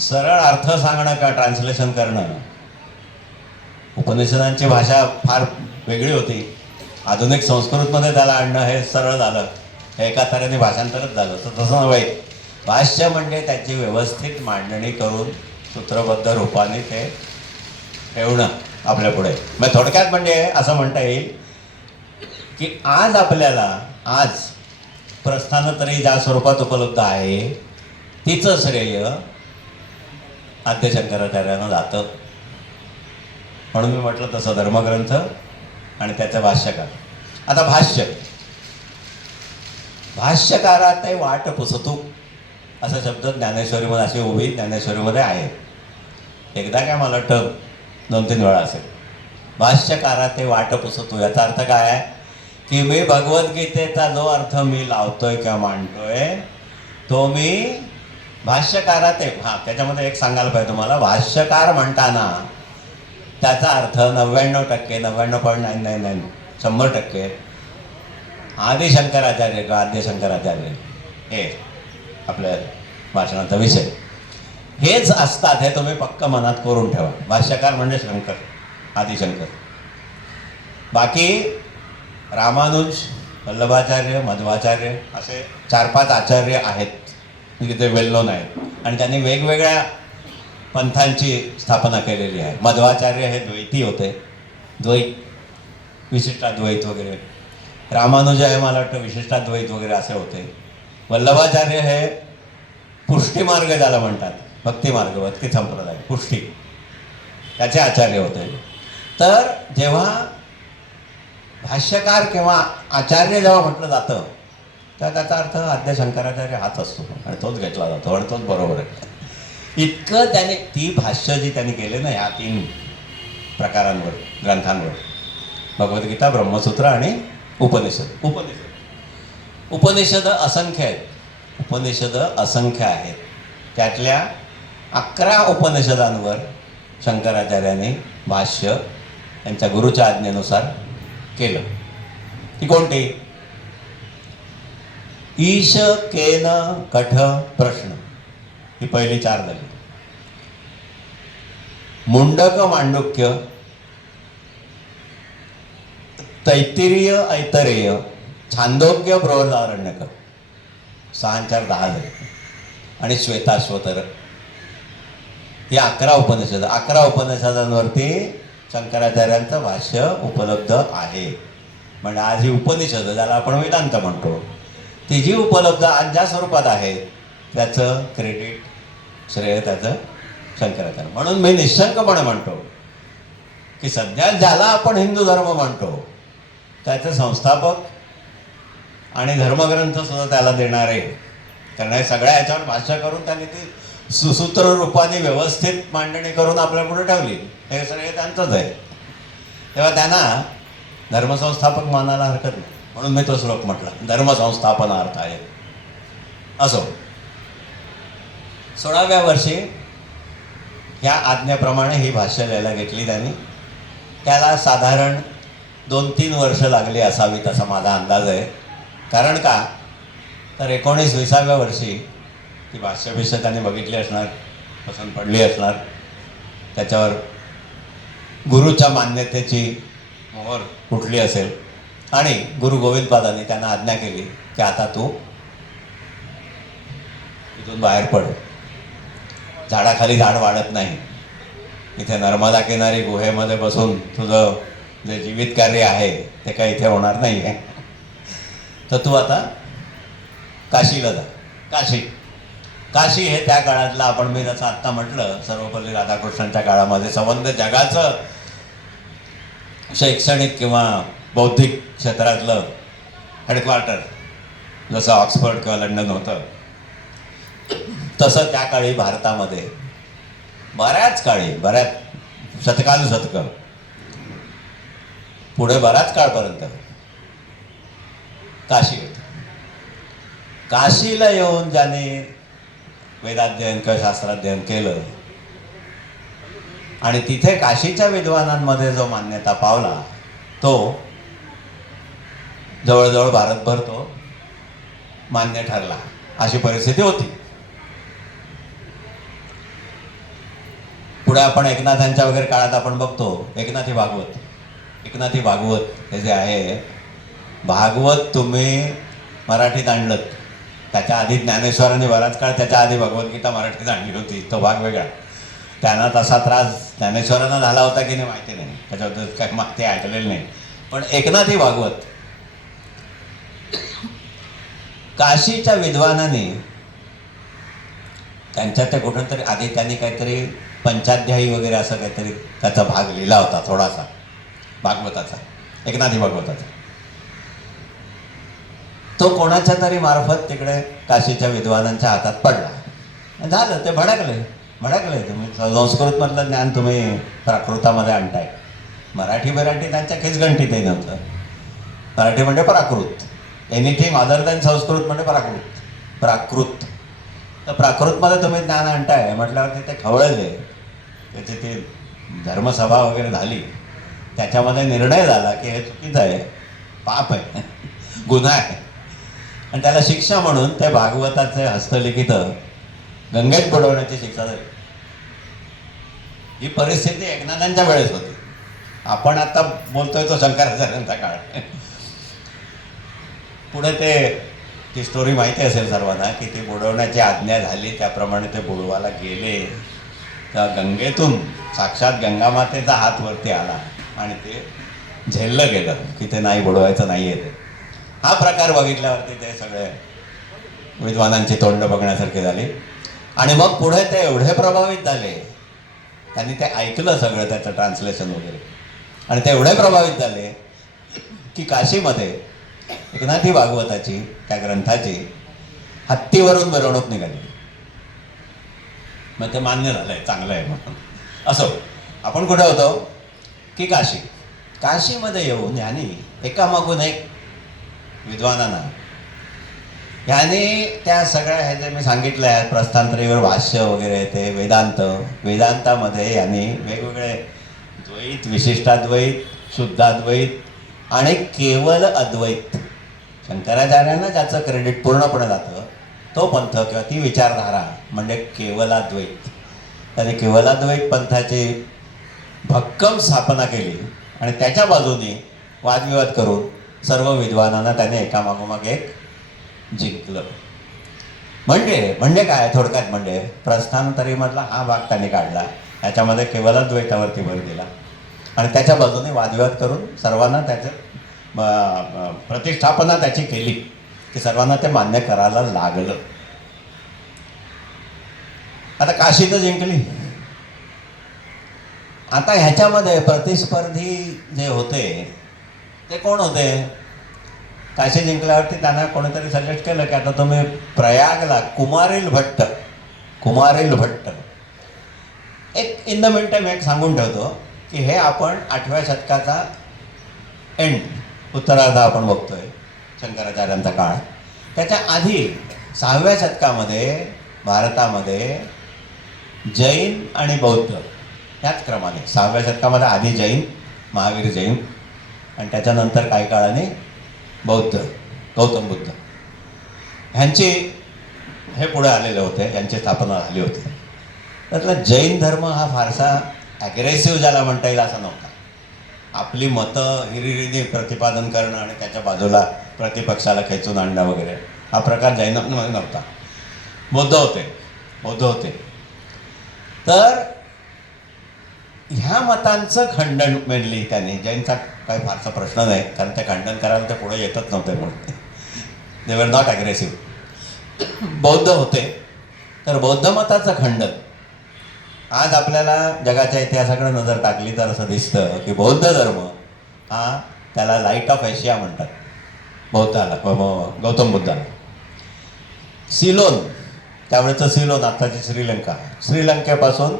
सरळ अर्थ सांगणं का ट्रान्सलेशन करणं. उपनिषदांची भाषा फार वेगळी होती, आधुनिक संस्कृतमध्ये त्याला आणणं हे सरळ झालं, हे एका तऱ्हेने भाषांतरच झालं. तर तसं नव्हे, भाष्य म्हणजे त्याची व्यवस्थित मांडणी करून सूत्रबद्ध रूपाने ते ठेवणं आपल्या पुढे. मग थोडक्यात म्हणजे असं म्हणता येईल की आज आपल्याला, आज प्रस्थानत्रयी ज्या स्वरूपात उपलब्ध आहे तिचं श्रेय आद्य शंकराचार्यांना जातं. म्हणून मी म्हटलं तसं धर्मग्रंथ आणि त्याचं भाष्यकार. आता भाष्यकारात आहे वाट पुसतू असा शब्द ज्ञानेश्वरीमध्ये, अशी उभी ज्ञानेश्वरीमध्ये आहे. एकदा काय मला वाटतं 2-3 वेळा असेल. भाष्यकारात आहे वाट पुसतू, याचा अर्थ काय आहे की मी भगवद्गीतेचा जो अर्थ मी लावतोय किंवा मांडतोय तो मी भाष्यकारात आहे. हां, त्याच्यामध्ये एक सांगायला पाहिजे तुम्हाला, भाष्यकार म्हणताना त्याचा अर्थ 99%, 99.999, 100% आदिशंकराचार्य किंवा आद्य शंकराचार्य हे आपल्या भाषणाचा विषय. हेच असतात हे तुम्ही पक्क मनात करून ठेवा. भाष्यकार म्हणजे शंकर, आदिशंकर. बाकी रामानुज, वल्लभाचार्य, मध्वाचार्य असे 4-5 आचार्य आहेत म्हणजे ते वेल नोन आहेत आणि त्यांनी वेगवेगळ्या पंथांची स्थापना केलेली आहे. मध्वाचार्य हे द्वैती होते, द्वैत, विशिष्टाद्वैत वगैरे. रामानुज हे मला वाटतं विशिष्टाद्वैत वगैरे असे होते. वल्लभाचार्य हे पुष्टी मार्ग ज्याला म्हणतात, भक्ती मार्ग, भक्ती संप्रदाय, पुष्टी, त्याचे आचार्य होते. तर जेव्हा भाष्यकार किंवा आचार्य जेव्हा म्हटलं जातं तर त्याचा अर्थ आद्य शंकराचार्य हाच असतो आणि तोच घेतला जातो आणि तोच बरोबर आहे. इतकं त्याने ती भाष्य जी त्यांनी केले ना ह्या 3 प्रकारांवर, ग्रंथांवर, भगवद्गीता, ब्रह्मसूत्र आणि उपनिषद. उपनिषद असंख्य आहेत, उपनिषद असंख्य आहेत. त्यातल्या 11 उपनिषदांवर शंकराचार्यांनी भाष्य त्यांच्या गुरुच्या आज्ञेनुसार केलं. ती कोणती? ईश केन कठ प्रश्न, ही पहिली 4 झाली. मुंडक मांडुक्य, तैत्तिरीय ऐतरेय, छांदोग्य बृहदारण्यक, 6-4 10 झाले. आणि श्वेताश्वतर, ही 11 उपनिषद. 11 उपनिषदांवरती शंकराचार्यांचं भाष्य उपलब्ध आहे. म्हणजे आज ही उपनिषद ज्याला आपण वेदांत म्हणतो, ती जी उपलब्ध आज ज्या स्वरूपात आहे त्याचं क्रेडिट, श्रेय त्याचं शंकराचार्य. म्हणून मी निशंकपणे म्हणतो की सध्या ज्याला आपण हिंदू धर्म म्हणतो त्याचे संस्थापक आणि धर्मग्रंथ सुद्धा त्याला देणारे, कारण हे सगळ्या ह्याच्यावर भाष्य करून त्यांनी ती सुसूत्र रूपाने व्यवस्थित मांडणी करून आपल्या पुढे ठेवली. हे सगळे त्यांचंच आहे. तेव्हा त्यांना धर्मसंस्थापक मानायला हरकत नाही. म्हणून मी तो श्लोक म्हटला, धर्मसंस्थापनार्थ आहे. असो, 16व्या वर्षी ह्या आज्ञेप्रमाणे ही भाष्य लिहायला घेतली त्यांनी. त्याला साधारण 2-3 वर्ष लागली असावीत असा माझा अंदाज आहे. कारण का तर 19-20व्या वर्षी ती भाष्यभिष्य त्यांनी बघितली असणार, पसंत पडली असणार, त्याच्यावर गुरुच्या मान्यतेची मोहर उठली असेल आणि गुरु गोविंदपादांनी त्यांना आज्ञा केली की आता तू इथून बाहेर पड. झाडाखाली झाड वाढत नाही, इथे नर्मदा किनारी गुहेमध्ये बसून तुझं जे जीवित कार्य आहे ते काही इथे होणार नाही आहे. तर तू आता काशीला जा. काशी हे त्या काळातलं, आपण मी जसं आत्ता म्हटलं, सर्वपल्ली राधाकृष्णांच्या काळामध्ये संबंध जगाचं शैक्षणिक किंवा बौद्धिक क्षेत्रातलं हेडक्वार्टर, जसं ऑक्सफर्ड किंवा लंडन होतं, तसं त्या काळी भारतामध्ये बऱ्याच शतकानुशतकं पुढे बऱ्याच काळपर्यंत काशी होती. काशीला येऊन ज्याने वेदाध्ययन किंवा शास्त्राध्ययन केलं आणि तिथे काशीच्या विद्वानांमध्ये जो मान्यता पावला तो जवळजवळ भारतभर तो मान्य ठरला, अशी परिस्थिती होती. पुढे आपण एकनाथांच्या वगैरे काळात आपण बघतो, एकनाथी भागवत हे जे आहे, भागवत तुम्ही मराठीत आणलं, त्याच्या आधी ज्ञानेश्वरांनी बराच काळ त्याच्या आधी भगवद्गीता मराठीत आणली होती, तो भाग वेगळा. त्यांना तसा त्रास ज्ञानेश्वरांना झाला होता की नाही माहिती नाही, त्याच्याबद्दल काही ते ऐकलेलं नाही. पण एकनाथी भागवत काशीच्या विद्वानांनी त्यांच्या ते कुठंतरी आधी त्यांनी काहीतरी पंचाध्यायी वगैरे असं काहीतरी त्याचा भाग लिहिला होता थोडासा भागवताचा, एकनाथी भागवताचा. तो कोणाच्या तरी मार्फत तिकडे काशीच्या विद्वानांच्या हातात पडला. झालं, ते भडकले. तुम्ही संस्कृतमधलं ज्ञान तुम्ही प्राकृतामध्ये आणताय. मराठी त्यांच्या खिचगंठीतही नव्हतं. मराठी म्हणजे प्राकृत, एनिथिंग अदर दॅन संस्कृत म्हणजे प्राकृत. तर प्राकृतमध्ये तुम्ही ज्ञान आणताय म्हटल्यावरती ते खवळले. त्याची ती धर्मसभा वगैरे झाली, त्याच्यामध्ये निर्णय झाला की हे चुकीचं आहे, पाप आहे, गुन्हा आहे. आणि त्याला शिक्षा म्हणून त्या भागवताचे हस्तलिखित गंगेत बुडवण्याची शिक्षा झाली. ही परिस्थिती एकनाथांच्या वेळेस होती. आपण आता बोलतोय तो शंकराचार्यांचा काळ. पुढे ती स्टोरी माहिती असेल सर्वांना की ती बुडवण्याची आज्ञा झाली, त्याप्रमाणे ते बुडवायला गेले. त्या गंगेतून साक्षात गंगामातेचा हात वरती आला आणि ते झेललं गेलं की ते नाही बुडवायचं नाही आहे. ते हा प्रकार बघितल्यावरती ते सगळे विद्वानांची तोंड बघण्यासारखे झाली. आणि मग पुढे ते एवढे प्रभावित झाले, त्यांनी ते ऐकलं सगळं, त्याचं ट्रान्सलेशन वगैरे, आणि ते एवढे प्रभावित झाले की काशीमध्ये एकनाथी भागवताची, त्या ग्रंथाची हत्तीवरून मिरवणूक निघाली. मग ते मान्य झालंय, चांगलं आहे म्हणून. असो, आपण कुठे होतो की काशीमध्ये येऊन ह्यांनी एकामागून एक विद्वानांना, ह्याने त्या सगळ्या हे जे मी सांगितलं आहे प्रस्थानत्रयीवर भाष्य वगैरे, ते वेदांतामध्ये यांनी वेगवेगळे द्वैत, विशिष्टाद्वैत, शुद्धाद्वैत आणि केवल अद्वैत, शंकराचार्यांना ज्याचं क्रेडिट पूर्णपणे जातं तो पंथ किंवा ती विचारधारा म्हणजे केवलाद्वैत. त्याने केवलाद्वैत पंथाची भक्कम स्थापना केली आणि त्याच्या बाजूने वादविवाद करून सर्व विद्वानांना त्याने एकामागोमाग एक जिंकलं. म्हणजे काय थोडक्यात, म्हणजे प्रस्थानत्रयीमधला हा भाग त्याने काढला, त्याच्यामध्ये केवलाद्वैतावरती भर दिला आणि त्याच्या बाजूने वादविवाद करून सर्वांना त्याचं प्रतिष्ठापना त्याची केली की सर्वांना ते मान्य करायला लागलं. आता काशी तर जिंकली. आता ह्याच्यामध्ये प्रतिस्पर्धी जे होते ते कोण होते? काशी जिंकल्यावरती त्यांना कोणीतरी सजेस्ट केलं की आता तुम्ही प्रयागला कुमारिल भट्ट एक इन द मिन टाईम एक सांगून ठेवतो की हे आपण 8व्या शतकाचा एंड, उत्तरार्ध आपण बघतोय, शंकराचार्यांचा काळ. त्याच्या आधी 6व्या शतकामध्ये भारतामध्ये जैन आणि बौद्ध ह्याच क्रमाने, 6व्या शतकामध्ये आधी जैन, महावीर जैन, आणि त्याच्यानंतर काही काळाने बौद्ध, गौतम बुद्ध ह्यांची हे पुढे आलेले होते, यांची स्थापना झाली होती. त्यातला जैन धर्म हा फारसा ॲग्रेसिव्ह ज्याला म्हणता येईल असा नव्हता. आपली मतं हिरिरीने प्रतिपादन करणं आणि त्याच्या बाजूला प्रतिपक्षाला खेचून आणणं वगैरे हा प्रकार जैनांमध्ये नव्हता. बौद्ध होते. तर ह्या मतांचं खंडन मेनली त्याने, जैनचा काही फारसा प्रश्न नाही कारण ते खंडन करायला ते पुढे येतच नव्हते म्हणून, दे वर नॉट ॲग्रेसिव्ह. बौद्ध होते, तर बौद्ध मताचं खंडन आज आपल्याला जगाच्या इतिहासाकडे नजर टाकली तर असं दिसतं की बौद्ध धर्म हा, त्याला लाईट ऑफ एशिया म्हणतात बौद्धाला, गौतम बुद्धाला. सिलोन, त्यावेळेचं सिलोन, आत्ताची श्रीलंकेपासून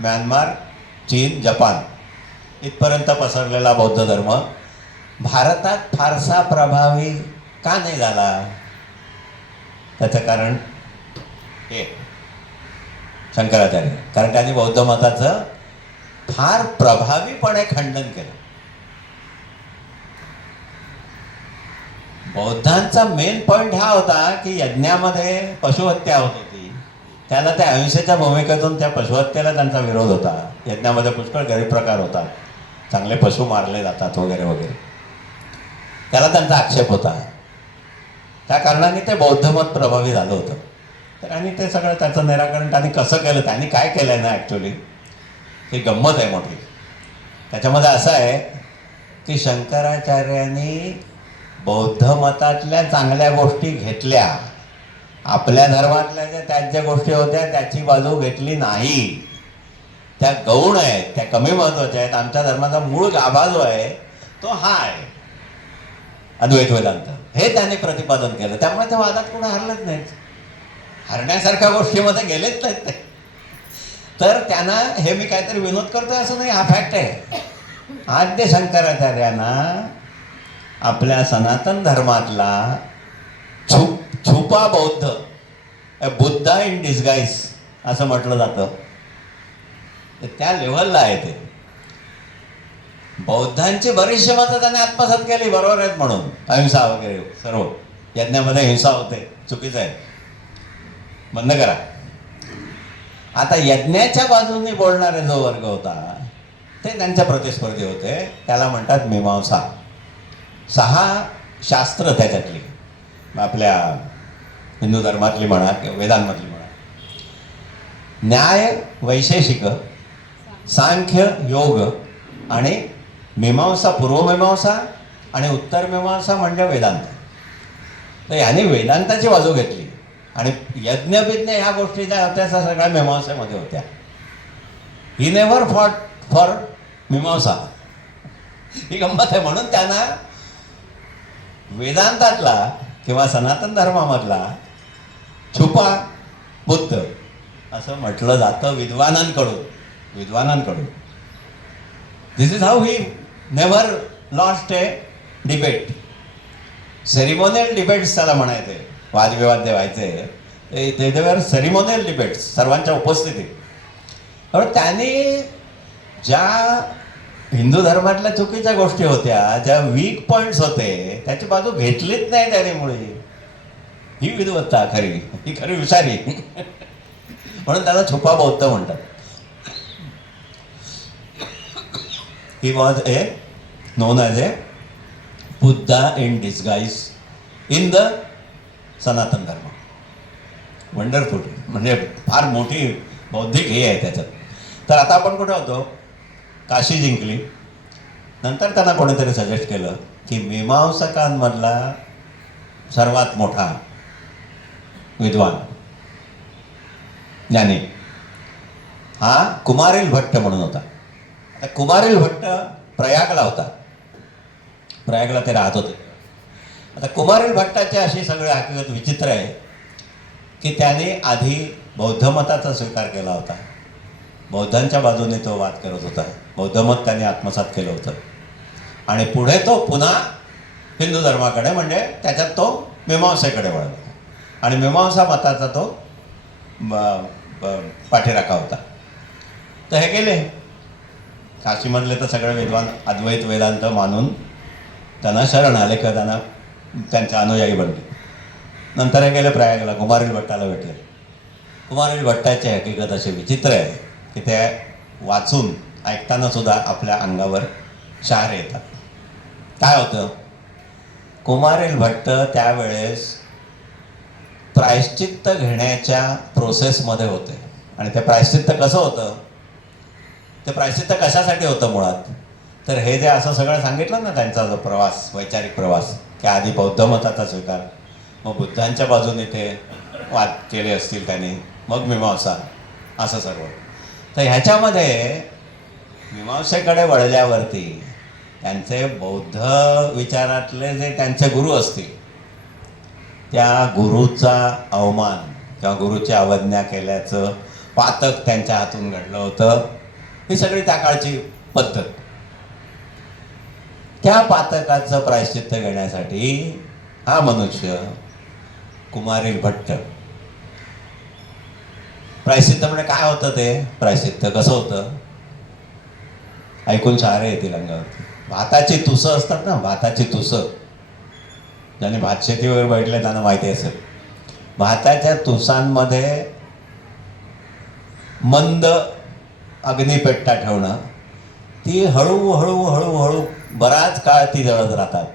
म्यानमार, चीन, जपान इथपर्यंत पसरलेला बौद्ध धर्म भारतात फारसा प्रभावी का नाही झाला? त्याचं कारण हे शंकराचार्य, कारण त्यांनी बौद्ध मताचं फार प्रभावीपणे खंडन केलं. बौद्धांचा मेन पॉईंट हा होता की यज्ञामध्ये पशुहत्या होत होती, त्याला त्या अहिंसेच्या भूमिकेतून त्या पशुहत्येला त्यांचा विरोध होता. यज्ञामध्ये पुष्कळ गैरप्रकार होतात, चांगले पशु मारले जातात वगैरे वगैरे, त्याला त्यांचा आक्षेप होता. त्या कारणाने ते बौद्ध मत प्रभावी झालं होतं. तर आणि ते सगळं त्याचं निराकरण त्यांनी कसं केलं, त्यांनी काय केलं आहे ना, ॲक्च्युली ही गंमत आहे मोठी. त्याच्यामध्ये असं आहे की शंकराचार्यांनी बौद्ध मतातल्या चांगल्या गोष्टी घेतल्या, आपल्या धर्मातल्या ज्या त्याच्या गोष्टी होत्या त्याची बाजू घेतली नाही. त्या गौण आहेत, त्या कमी महत्त्वाच्या आहेत. आमच्या धर्माचा मूळ गाभा जो आहे तो हा आहे, अद्वैत वेदांत, हे त्याने प्रतिपादन केलं. त्यामुळे त्या वादात कोणी हरलंच नाहीत, हरण्यासारख्या गोष्टीमध्ये गेलेच नाहीत ते. तर त्यांना हे मी काहीतरी विनोद करतोय असं नाही, हा फॅक्ट आहे. आद्य शंकराचार्यांना आपल्या सनातन धर्मातला छुपा बौद्ध, बुद्धा इन डिस्गाईज असं म्हटलं जातं, त्या लेव्हलला आहे ते. बौद्धांची बरीचशी मतं त्याने आत्मसात केली, बरोबर आहेत म्हणून, अहिंसा वगैरे सर्व. यज्ञामध्ये हिंसा होते, चुकीचं आहे, बंद करा. आता यज्ञाच्या बाजूने बोलणारे जो वर्ग होता ते त्यांच्या प्रतिस्पर्धी होते, त्याला म्हणतात मीमांसा. 6 शास्त्र त्याच्यातली, आपल्या हिंदू धर्मातली म्हणा किंवा वेदांमधली म्हणा. न्याय वैशेषिक, सांख्य योग आणि मीमांसा पूर्वमीमांसा आणि उत्तरमीमांसा म्हणजे वेदांत. तर ह्याने वेदांताची बाजू घेतली आणि यज्ञविज्ञ ह्या गोष्टी ज्या होत्या त्या सगळ्या मीमांसेमध्ये होत्या. ही नेव्हर फॉट फॉर मीमांसा. ही गंमत आहे. म्हणून त्यांना वेदांतातला किंवा सनातन धर्मामधला छुपा बुद्ध असं म्हटलं जातं विद्वानांकडून. This is how he never lost a debate. Ceremonial debates त्याला म्हणायचे, वादविवाद जे व्हायचे ते देवर सेरिमोनियल डिबेट्स सर्वांच्या उपस्थितीत. पण त्यांनी ज्या हिंदू धर्मातल्या चुकीच्या गोष्टी होत्या, ज्या वीक पॉईंट्स होते, त्याची बाजू घेतलीच नाही त्याने. मुळे ही विद्वत्ता खरी, ही खरी हुशारी. म्हणून त्याला छुपा बौद्ध म्हणतात. He was non as A Buddha in disguise in the सनातन धर्म. वंडरफुल, म्हणजे फार मोठी बौद्धिक हे आहे त्याच्यात. तर आता आपण कुठे होतो? काशी जिंकली. नंतर त्यांना कोणीतरी सजेस्ट केलं की मीमांसकांमधला सर्वात मोठा विद्वान ज्ञानी हा कुमारिल भट्ट म्हणून होता. आता कुमारिल भट्ट प्रयागला होता. प्रयागला ते राहत होते. आता कुमारिल भट्टाची अशी सगळी हकीकत विचित्र आहे की त्याने आधी बौद्ध मताचा स्वीकार केला होता. बौद्धांच्या बाजूने तो वाद करत होता. बौद्ध मत त्याने आत्मसात केलं होतं आणि पुढे तो पुन्हा हिंदू धर्माकडे, म्हणजे त्याच्यात तो मीमांसेकडे वळला आणि मीमांसा मताचा तो पाठीराखा होता. तर हे गेले काशीमधले तर सगळे विद्वान अद्वैत वेदांत मानून त्यांना शरण आले किंवा त्यांना त्यांच्या अनुयायी बनले. नंतर हे गेले प्रयागला, कुमारिल भट्टाला भेटले. कुमारिल भट्टाची हकीकत अशी विचित्र आहे की ते वाचून ऐकताना सुद्धा आपल्या अंगावर शहारे येतात. काय होतं? कुमारिल भट्ट त्यावेळेस प्रायश्चित्त घेण्याच्या प्रोसेसमध्ये होते. आणि ते प्रायश्चित्त कसं होतं? ते प्रायश्चित्त कशासाठी होतं मुळात? तर हे जे असं सगळं सांगितलं ना, त्यांचा जो प्रवास, वैचारिक प्रवास, की आधी बौद्ध मताचा स्वीकार, मग बुद्धांच्या बाजूने ते वाद केले असतील त्यांनी, मग मीमांसा, असं सर्व. तर ह्याच्यामध्ये मीमांसेकडे वळल्यावरती त्यांचे बौद्ध विचारातले जे त्यांचे गुरु असतील, त्या गुरुचा अवमान किंवा गुरुची अवज्ञा केल्याचं पातक त्यांच्या हातून घडलं होतं. ही सगळी त्या काळची पद्धत. त्या पातकाचं प्रायश्चित्त घेण्यासाठी हा मनुष्य कुमारिल भट्ट. प्रायश्चित्त म्हणजे काय होतं? ते प्रायश्चित्त कसं होतं? ऐकून शहारे येतील अंगावरती. भाताची तुसं असतात ना, भाताची तुसं. ज्याने भातशेती वगैरे बैठले त्यांना माहिती असेल. भाताच्या तुसांमध्ये मंद अग्निपेट्टा ठेवणं, ती हळूहळू हळूहळू बराच काळ ती जळत राहतात.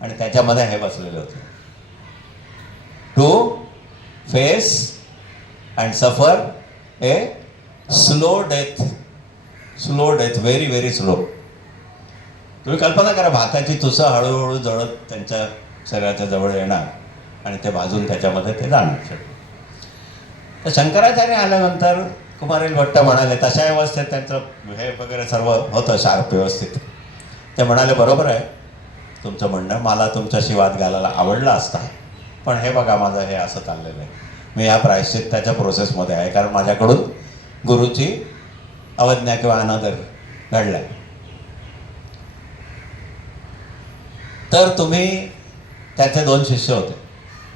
आणि त्याच्यामध्ये हे बसलेले होते, टू फेस अँड सफर a slow death. Slow death, very very slow. तुम्ही कल्पना करा, भाताची तुसं हळूहळू जळत त्यांच्या शरीराच्या जवळ येणार आणि ते भाजून त्याच्यामध्ये ते जाणार. तर शंकराचार्य आल्यानंतर कुमारिल भट्ट म्हणाले, तशा अवस्थेत त्यांचं हे वगैरे सर्व होतं शार्प व्यवस्थित. ते म्हणाले, बरोबर आहे तुमचं म्हणणं, मला तुमच्याशी वाद घालायला आवडला असता, पण हे बघा माझं हे असं चाललेलं आहे. मी या प्रायश्चित्ताच्या प्रोसेसमध्ये आहे, कारण माझ्याकडून गुरुची अवज्ञा किंवा अनादर घडला. तर तुम्ही, त्याचे 2 शिष्य होते,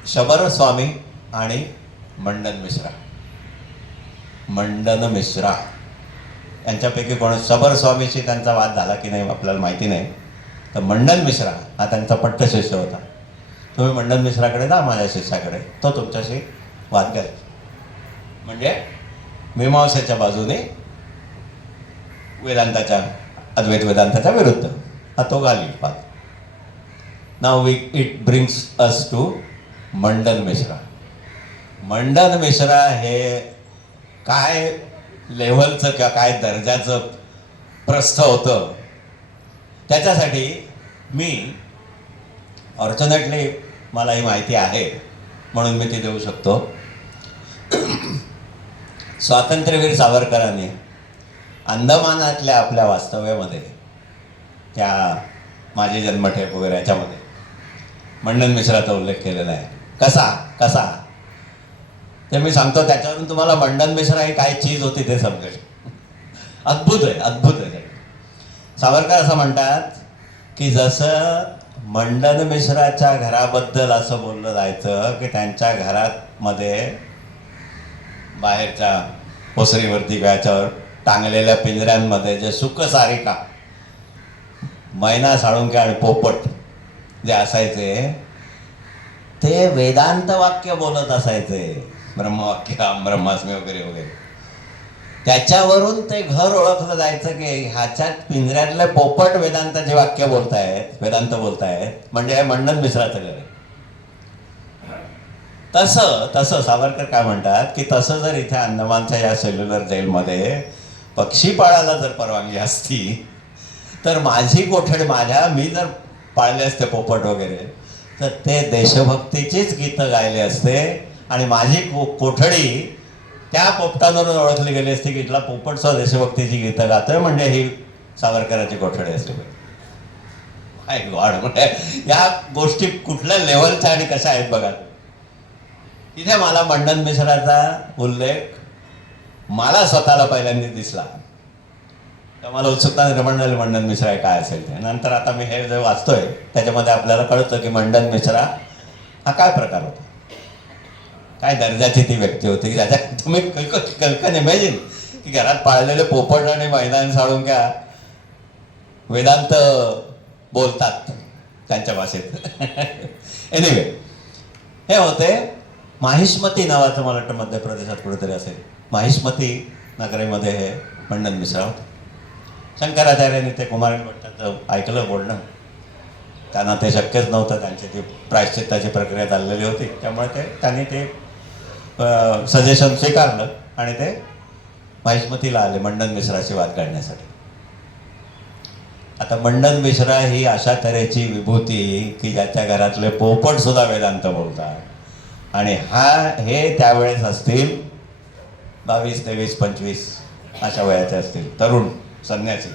शबर स्वामी आणि मंडन मिश्रा. मंडन मिश्रा यांच्यापैकी कोण? शबर स्वामीशी त्यांचा वाद झाला की नाही आपल्याला माहिती नाही. तर मंडन मिश्रा हा त्यांचा पट्ट शिष्य होता. तुम्ही मंडन मिश्राकडे जा, माझ्या शिष्याकडे, तो तुमच्याशी वाद घाल. म्हणजे मीमांसेच्या बाजूने वेदांताच्या अद्वैत वेदांताच्या विरुद्ध हा तो घालील पात. नाव it brings us to Mandan Mishra. Mandan Mishra हे काय लेव्हलचं किंवा काय दर्जाचं प्रस्थ होतं त्याच्यासाठी मी फॉर्च्युनेटली मला ही माहिती आहे म्हणून मी ती देऊ शकतो. स्वातंत्र्यवीर सावरकरांनी अंदमानातल्या आपल्या वास्तव्यामध्ये त्या माझे जन्मठेप वगैरे याच्यामध्ये मंडन मिश्राचा उल्लेख केलेला आहे. कसा कसा ते मी सांगतो, त्याच्यावरून तुम्हाला मंडन मिश्रा ही काय चीज होती ते समजेल. अद्भुत आहे, अद्भुत आहे. सावरकर असं म्हणतात की जसं मंडन मिश्राच्या घराबद्दल असं बोललं जायचं की त्यांच्या घरामध्ये बाहेरच्या ओसरीवरती व्याच्यावर टांगलेल्या पिंजऱ्यांमध्ये जे सुखसारिका मैना, साळुंके आणि पोपट जे असायचे ते वेदांत वाक्य बोलत असायचे. ब्रह्मवाक्य, ब्रह्मास्मी वगैरे वगैरे. त्याच्यावरून ते घर ओळखलं जायचं की ह्याच्यात पिंजऱ्यातले पोपट वेदांताचे वाक्य बोलतायत, वेदांत बोलतायत, म्हणजे हे मंडन मिश्राचं घर आहे. तसं सावरकर काय म्हणतात की तसं जर इथे अंदमानच्या या सेल्युलर जेलमध्ये पक्षी पाळायला जर परवानगी असती तर माझी कोठडी मी जर पाळले असते पोपट वगैरे तर ते देशभक्तीचीच गीतं गायले असते आणि माझी कोठडी त्या पोपटांवरून ओळखली गेली असती की इथला पोपट सुद्धा देशभक्तीची गीतं गातोय, म्हणजे ही सावरकरांची कोठडी असली पाहिजे. म्हणजे या गोष्टी कुठल्या लेवलच्या आणि कशा आहेत बघा. तिथे मला मंडन मिश्राचा उल्लेख मला स्वतःला पहिल्यांदा दिसला तर मला उत्सुकता निर्माण झाली मंडन मिश्रा हे काय असेल ते. नंतर आता मी हे जे वाचतोय त्याच्यामध्ये आपल्याला कळतं की मंडन मिश्रा हा काय प्रकार होता, काय दर्जाची ती व्यक्ती होती की ज्याच्या तुम्ही कल्पना इमॅजिन की घरात पाळलेले पोपट आणि मैदान साळुंक्या वेदांत बोलतात त्यांच्या भाषेत. एनिवे हे होते माहिष्मती नावाचं, मला वाटतं मध्य प्रदेशात कुठेतरी असेल, माहिष्मती नगरीमध्ये हे मंडन मिश्रा होते. शंकराचार्यांनी ते कुमार भट्टाचं ऐकलं बोलणं, त्यांना ते शक्यच नव्हतं, त्यांची ती प्रायश्चित्ताची प्रक्रिया चाललेली होती, त्यामुळे त्यांनी ते सजेशन स्वीकारलं आणि ते माहिष्मतीला आले मंडन मिश्राशी वाद काढण्यासाठी. आता मंडन मिश्रा ही अशा तऱ्हेची विभूती की ज्याच्या घरातले पोपट सुद्धा वेदांत बोलतात आणि हे त्यावेळेस असतील 22, 23, 25 अशा वयाचे असतील, तरुण संन्यासी.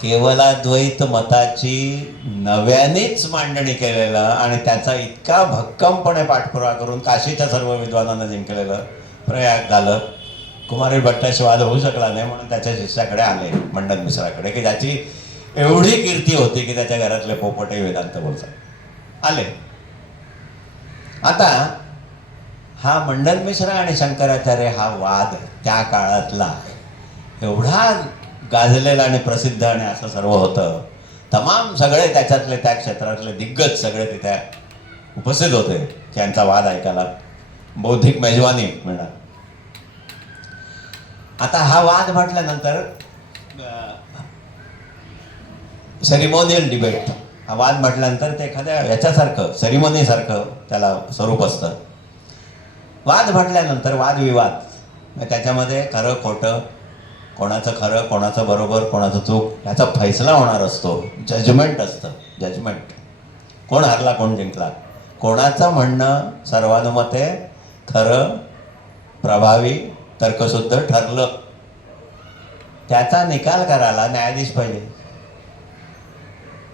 केवलाद्वैत मताची नव्यानेच मांडणी केलेलं आणि त्याचा इतका भक्कमपणे पाठपुरावा करून काशीच्या सर्व विद्वानांना जिंकलेलं प्रयाग झालं. कुमारी भट्टाशी वाद होऊ शकला नाही म्हणून त्याच्या शिष्याकडे आले, मंडन मिश्राकडे, की ज्याची एवढी कीर्ती होती की त्याच्या घरातले पोपटही वेदांत बोलतात, आले. आता हा मंडन मिश्रा आणि शंकराचार्य हा वाद त्या काळातला एवढा गाजलेला आणि प्रसिद्ध आणि असं सर्व होतं. तमाम सगळे त्याच्यातले त्या क्षेत्रातले दिग्गज सगळे तिथे उपस्थित होते त्यांचा वाद ऐकायला, बौद्धिक मेजवानी म्हणा. आता हा वाद म्हटल्यानंतर सेरिमोनियल डिबेट, हा वाद म्हटल्यानंतर ते एखाद्या याच्यासारखं सेरिमोनीसारखं त्याला स्वरूप असतं. वाद म्हटल्यानंतर वादविवाद, त्याच्यामध्ये खरं खोटं, कोणाचं खरं कोणाचं बरोबर कोणाचं चूक ह्याचा फैसला होणार असतो. जजमेंट असतं, जजमेंट. कोण हरला कोण जिंकला, कोणाचं म्हणणं सर्वानुमते खरं, प्रभावी, तर्कशुद्ध ठरलं त्याचा निकाल करायला न्यायाधीश पाहिजे.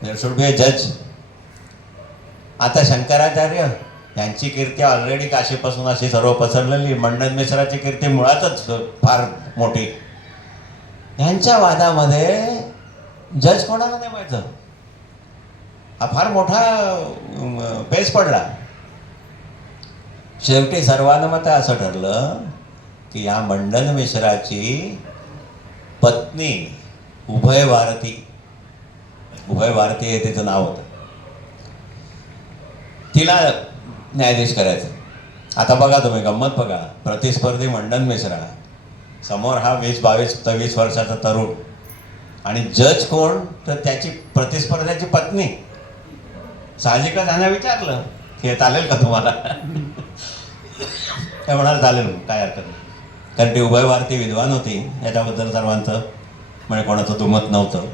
देयर शुड बी अ जज. आता शंकराचार्य यांची कीर्ती ऑलरेडी काशीपासून अशी सर्व पसरलेली, मंडन मिश्राची कीर्ती मुळातच फार मोठी. यांच्या वादामध्ये जज कोणाला नेमायचं हा फार मोठा पेच पडला. शेवटी सर्वानुमते असं ठरलं की या मंडन मिश्राची पत्नी उभय भारती हे तिचं नाव होतं, तिला न्यायाधीश करायचं. आता बघा तुम्ही गंमत बघा, प्रतिस्पर्धी मंडन मिश्रा समोर हा 20-22-23 वर्षाचा तरुण आणि जज कोण, तर त्याची प्रतिस्पर्ध्याची पत्नी. साहजिकच ह्यानं विचारलं की हे चालेल का तुम्हाला? ते म्हणाल चालेल, काय हरकत नाही. कारण ती उभयभारती विद्वान होती, याच्याबद्दल सर्वांचं म्हणजे कोणाचं दुमत नव्हतं.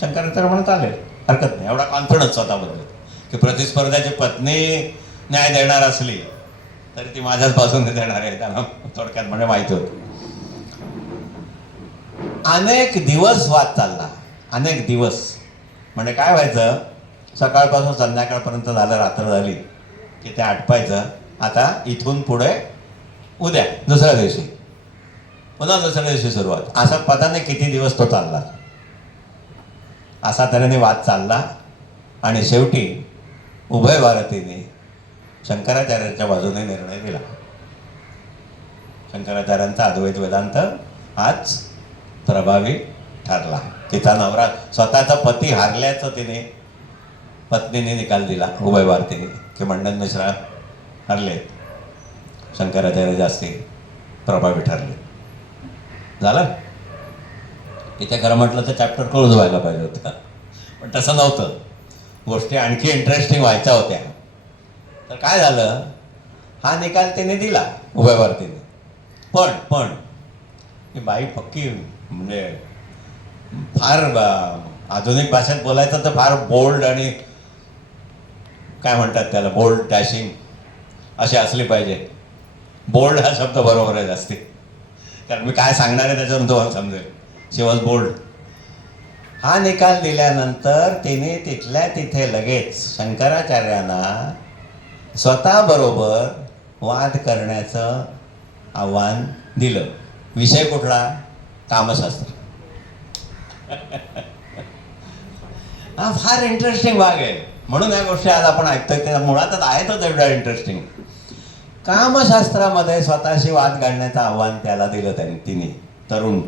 शंकराचार्य म्हणत चालेल, हरकत नाही. एवढा कॉन्फिडन्स स्वतःबद्दल की प्रतिस्पर्ध्याची पत्नी न्याय देणार असली तरी ती माझ्याच बाजूने देणार आहे, त्यांना थोडक्यात म्हणजे माहिती होतं. अनेक दिवस वाद चालला, अनेक दिवस. म्हणजे काय व्हायचं, सकाळपासून संध्याकाळपर्यंत झालं, रात्र झाली की ते आटपायचं. आता इथून पुढे उद्या दुसऱ्या दिवशी पुन्हा दुसऱ्या दिवशी सुरुवात, असा पता नाही किती दिवस तो चालला. असा तऱ्हेने वाद चालला आणि शेवटी उभय भारतीने शंकराचार्यांच्या बाजूने निर्णय दिला. शंकराचार्यांचा अद्वैत वेदांत आज प्रभावी ठरला. तिचा नवरा, स्वतःचा पती हारल्याचं पत्नीने निकाल दिला उभय भारतीने की मंडन मिश्रा हरले, शंकराचार्य जास्ती प्रभावी ठरले. झालं. इथे खरं म्हटलं तर चॅप्टर क्लोज व्हायला पाहिजे होतं, पण तसं नव्हतं. गोष्टी आणखी इंटरेस्टिंग व्हायच्या होत्या. तर काय झालं, हा निकाल त्याने दिला उभय भारतीने. पण ही बाई पक्की म्हणजे फार आधुनिक भाषेत बोलायचं तर फार बोल्ड आणि काय म्हणतात त्याला, बोल्ड डॅशिंग अशी असली पाहिजे. बोल्ड हा शब्द बरोबर आहे जास्ती, कारण मी काय सांगणार आहे त्याच्यावरून तुम्हाला समजेल. शी वॉज बोल्ड. हा निकाल दिल्यानंतर तिने तिथल्या तिथे लगेच शंकराचार्यांना स्वतःबरोबर वाद करण्याचं आव्हान दिलं. विषय कुठला? कामशास्त्र. हा फार इंटरेस्टिंग भाग आहे, म्हणून या गोष्टी आज आपण ऐकतोय. त्या मुळातच आहेतच एवढ्या इंटरेस्टिंग. कामशास्त्रामध्ये स्वतःशी वाद घालण्याचं आव्हान त्याला दिलं तिने, तरुण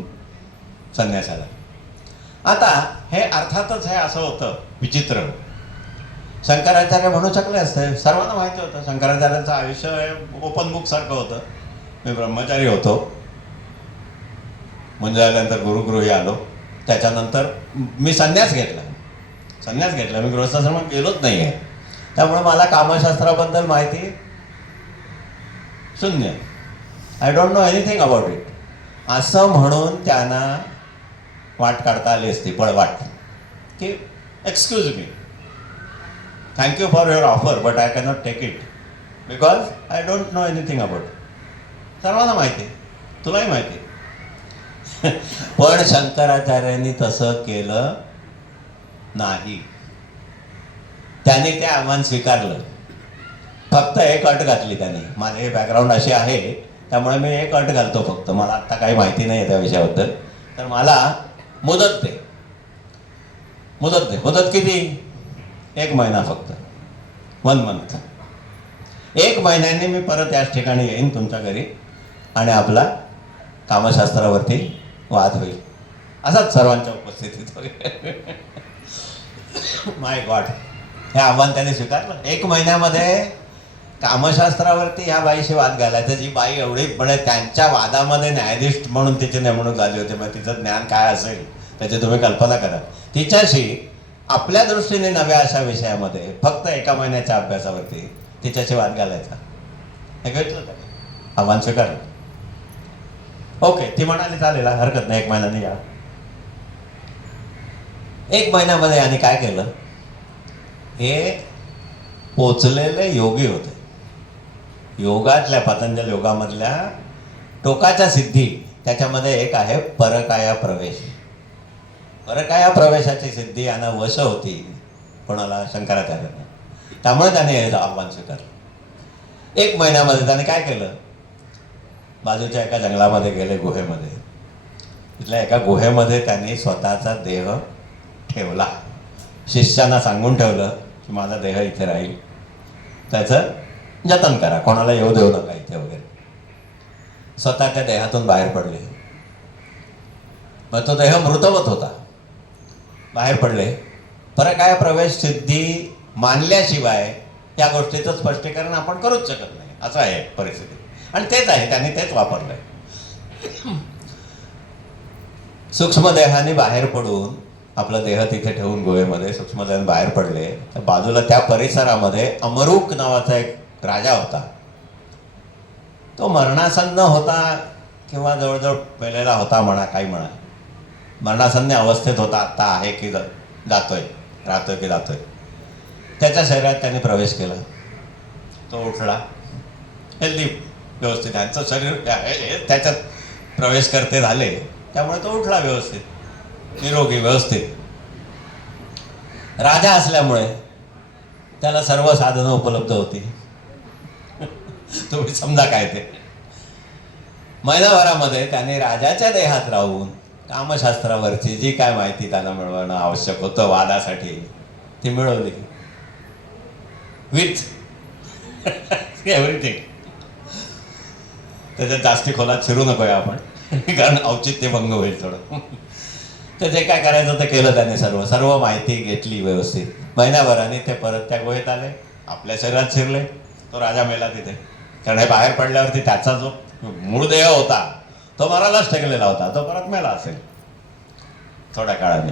संन्यासाला. आता हे अर्थातच हे असं होतं विचित्र. शंकराचार्य म्हणू शकले असते, सर्वांना माहिती होतं शंकराचार्यांचं आयुष्य ओपन बुक सारखं होतं. मी ब्रह्मचारी होतो, म्हणजे आल्यानंतर गुरुगृही आलो, त्याच्यानंतर मी संन्यास घेतला. मी गृहस्थाश्रमात गेलोच नाही आहे, त्यामुळे मला कामशास्त्राबद्दल माहिती शून्य. I don't know anything about it. असं म्हणून त्यांना वाट काढता आली असती, पळवाट, की excuse me, thank you for your offer but I cannot take it because I don't know anything about it. सर्वांना माहिती, तुलाही माहिती. पण शंकराचार्यांनी तसं केलं नाही. त्याने ते आव्हान स्वीकारलं. फक्त एक अट घातली त्याने. माझे बॅकग्राऊंड अशी आहे त्यामुळे मी एक अट घालतो फक्त. मला आत्ता काही माहिती नाही आहे त्या विषयाबद्दल, तर मला मुदत दे. मुदत किती? 1 महिना फक्त, 1 मंथ. 1 महिन्याने मी परत याच ठिकाणी येईन तुमच्या घरी आणि आपला कामशास्त्रावरती वाद होईल. असाच सर्वांच्या उपस्थितीत होईल. माय गॉड, हे आव्हान त्याने स्वीकारलं. 1 महिन्यामध्ये कामशास्त्रावरती ह्या बाईशी वाद घालायचा. जी बाई एवढी म्हणजे त्यांच्या वादामध्ये न्यायाधीश म्हणून तिची नेमणूक झाली होती. मग तिचं ज्ञान काय असेल त्याची तुम्ही कल्पना करा. तिच्याशी आपल्या दृष्टीने नव्या अशा विषयामध्ये फक्त 1 महिन्याच्या अभ्यासावरती तिच्याशी वाद घालायचा. हे घेतलं त्याने, आव्हान स्वीकारलं. ओके, ती म्हणाली चालेल, हरकत नाही, 1 महिन्याने या. 1 महिन्यामध्ये आणि काय केलं, हे पोचलेले योगी होते. योगातल्या, पतंजल योगामधल्या टोकाच्या सिद्धी, त्याच्यामध्ये एक आहे परकाया प्रवेश. परकाया प्रवेशाची सिद्धी यांना वश होती. कोणाला? शंकराचार्यांना. त्यामुळे त्याने हे आव्हान स्वीकारलं. 1 महिन्यामध्ये त्याने काय केलं, बाजूच्या एका जंगलामध्ये गेले, गुहेमध्ये. तिथल्या एका गुहेमध्ये त्यांनी स्वतःचा देह ठेवला. शिष्यांना सांगून ठेवलं की माझा देह इथे राहील, त्याचं जतन करा, कोणाला येऊ देऊ नका इथे वगैरे. स्वतः त्या देहातून बाहेर पडले. मग तो देह मृतवत होता. बाहेर पडले. परकाया प्रवेश सिद्धी मानल्याशिवाय या गोष्टीचं स्पष्टीकरण आपण करूच शकत नाही, असं आहे परिस्थिती. आणि तेच आहे, त्यांनी तेच वापरलंय. सूक्ष्मदेहाने बाहेर पडून आपला देह तिथे ठेवून गुहेमध्ये सूक्ष्मदेहाने बाहेर पडले तर बाजूला त्या परिसरामध्ये अमरूक नावाचा एक राजा होता. तो मरणासन्न होता किंवा जवळजवळ मेलेला होता म्हणा, काही म्हणा, मरणासन्न अवस्थेत होता. आत्ता आहे की जातोय, राहतोय की जातोय. त्याच्या शरीरात त्याने प्रवेश केला. तो उठला, हेल्दी, व्यवस्थित, त्यांचं शरीर त्याच्यात प्रवेश करते झाले, त्यामुळे तो उठला व्यवस्थित, निरोगी, व्यवस्थित. राजा असल्यामुळे त्याला सर्व साधनं उपलब्ध होती. तुम्ही समजा काय ते. महिनाभरामध्ये त्याने राजाच्या देहात राहून कामशास्त्रावरची जी काय माहिती त्यांना मिळवणं आवश्यक होतं वादासाठी ती मिळवली. With everything. त्याच्यात जास्ती खोलात शिरू नकोया आपण, कारण औचित्य भंग होईल थोडं. तर जे काय करायचं ते केलं त्याने. सर्व माहिती घेतली व्यवस्थित. महिनाभराने ते परत त्या गुहेत आले, आपल्या शरीरात शिरले. तो राजा मेला तिथे, कारण हे बाहेर पडल्यावरती त्याचा जो मूळ देह होता तो मरालाच टेकलेला होता, तो परत मेला असेल थोड्या काळाने.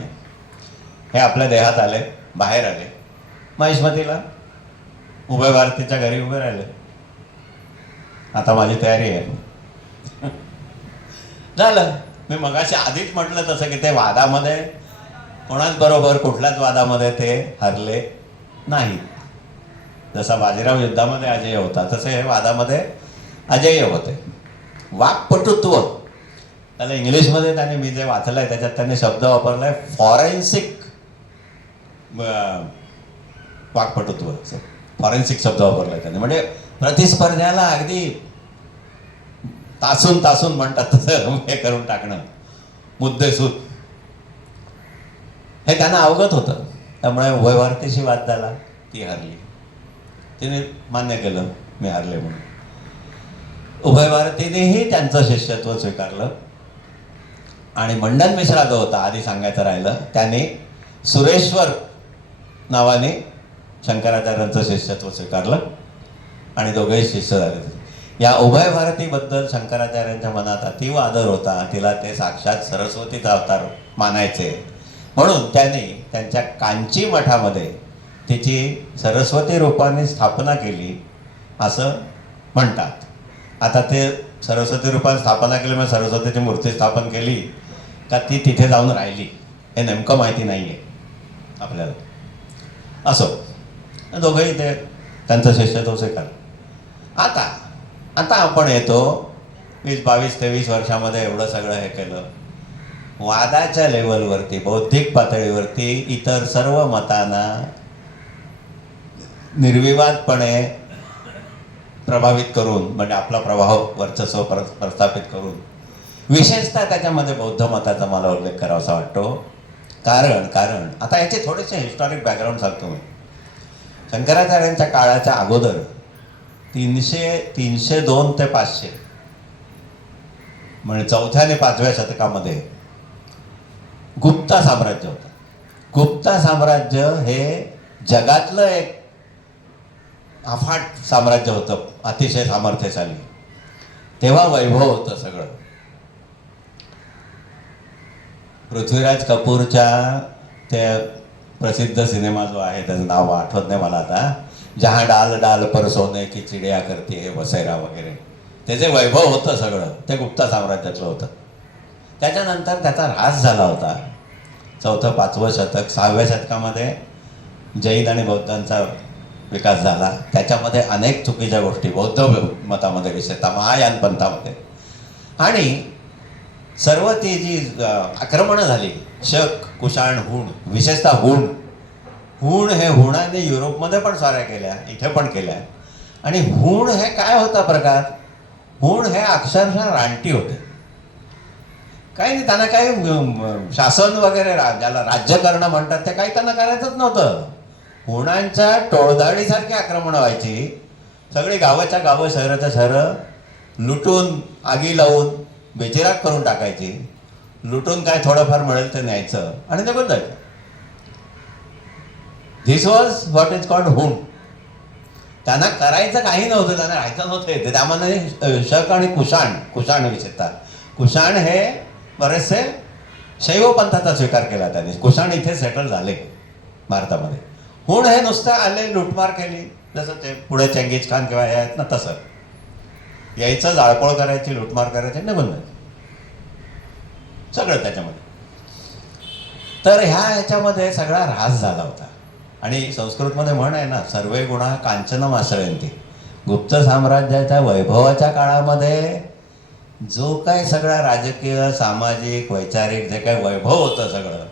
हे आपल्या देहात आले, बाहेर आले. महिष्मतीला उभय भारतीच्या घरी उभे राहिले. आता माझी तयारी आहे. झालं. मी मगाशी आधीच म्हटलं तसं की ते वादामध्ये कोणाच बरोबर कुठल्याच वादामध्ये ते हरले नाही. जसा बाजीराव युद्धामध्ये अजेय होता तसे हे वादामध्ये अजेय होते. वाक्पटुत्व, त्याला इंग्लिशमध्ये त्याने, मी जे वाचलंय त्याच्यात त्याने शब्द वापरलाय फॉरेन्सिक वाक्पटुत्व. फॉरेन्सिक शब्द वापरलाय त्याने. म्हणजे प्रतिस्पर्ध्याला अगदी तासून म्हणतात तसं हे करून टाकणं, मुद्देसूद, हे त्यांना अवगत होतं. त्यामुळे उभयभारतीशी वाद झाला, ती हरली. तिने मान्य केलं मी हरले म्हणून. उभयभारतीनेही त्यांचं शिष्यत्व स्वीकारलं. आणि मंडन मिश्रा जो होता, आधी सांगायचं राहिलं, त्याने सुरेश्वर नावाने शंकराचार्यांचं शिष्यत्व स्वीकारलं आणि दोघेही शिष्य झाले. या उभय भारतीबद्दल शंकराचार्यांच्या मनात अतीव आदर होता. तिला ते साक्षात सरस्वतीचा अवतार मानायचे. म्हणून त्यांनी त्यांच्या कांची मठामध्ये तिची सरस्वती रूपाने स्थापना केली असं म्हणतात. आता ते सरस्वती रूपाने स्थापना केली म्हणजे सरस्वतीची मूर्ती स्थापन केली का ती तिथे जाऊन राहिली हे नेमकं माहिती नाही आहे आपल्याला. असो, दोघंही ते त्यांचं शिष्यत्व स्वीकारलं. आता आपण येतो 20, 22, 23 वर्षामध्ये एवढं सगळं हे केलं. वादाच्या लेवलवरती, बौद्धिक पातळीवरती इतर सर्व मतांना निर्विवादपणे प्रभावित करून, म्हणजे आपला प्रभाव, वर्चस्व प्रस्थापित करून, विशेषतः त्याच्यामध्ये बौद्ध मताचा मला उल्लेख करावासा वाटतो. कारण आता याचे थोडेसे हिस्टॉरिक बॅकग्राऊंड सांगतो मी. शंकराचार्यांच्या काळाच्या अगोदर 302 ते 500 म्हणजे 4थ्या आणि 5व्या शतकामध्ये गुप्ता साम्राज्य होतं. गुप्ता साम्राज्य हे जगातलं एक अफाट साम्राज्य होतं, अतिशय सामर्थ्यशाली. तेव्हा वैभव होतं सगळं. पृथ्वीराज कपूरच्या त्या प्रसिद्ध सिनेमा जो आहे त्याचं नाव आठवत नाही मला आता, जहाँ डाल डाल पर सोने की चिडिया करती है बसेरा वगैरे, त्याचे वैभव होतं सगळं, ते गुप्ता साम्राज्यातलं होतं. त्याच्यानंतर त्याचा ऱ्हास झाला होता. 4थं 5वं शतक, 6व्या शतकामध्ये जैन आणि बौद्धांचा विकास झाला. त्याच्यामध्ये अनेक चुकीच्या गोष्टी बौद्ध मतामध्ये, विशेषतः महायान पंथामध्ये, आणि सर्व ती जी आक्रमणं झाली, शक, कुषाण, हुण, विशेषतः हुण हे हुणाने युरोपमध्ये पण स्वाऱ्या केल्या, इथे पण केल्या. आणि हुण हे काय होता प्रकार? हुण हे अक्षरशः रानटी होते. काही नाही, त्यांना काही शासन वगैरे, ज्याला राज्य करणं म्हणतात, ते काही त्यांना करायचंच नव्हतं. हुणांच्या टोळधाडीसारखी आक्रमणं व्हायची. सगळी गावाच्या गावं, शहराच्या शहरं लुटून, आगी लावून बेचिराग करून टाकायची. लुटून काय थोडंफार मिळेल ते न्यायचं आणि निघून जायचं. This was what is called हुण. त्यांना करायचं काही नव्हतं, त्यांना राहायचं नव्हतं येते. त्यामध्ये शक आणि कुषाण विशेषतः कुषाण हे बरेचसे शैव पंथाचा स्वीकार केला त्यांनी. कुशाण इथे सेटल झाले भारतामध्ये. हुण हे नुसतं आले, लुटमार केली, जसं ते पुढे चंगीज खान किंवा हे आहेत ना तसं. यायचं, जाळपोळ करायची, लुटमार करायची, निघून जायचं, सगळं त्याच्यामध्ये. तर ह्याच्यामध्ये सगळा ऱ्हास झाला होता. आणि संस्कृतमध्ये म्हण आहे ना, सर्वे गुणा कांचनम आश्रयंती. गुप्त साम्राज्याच्या वैभवाच्या काळामध्ये जो काय सगळा राजकीय, सामाजिक, वैचारिक जे काही वैभव होतं सगळं,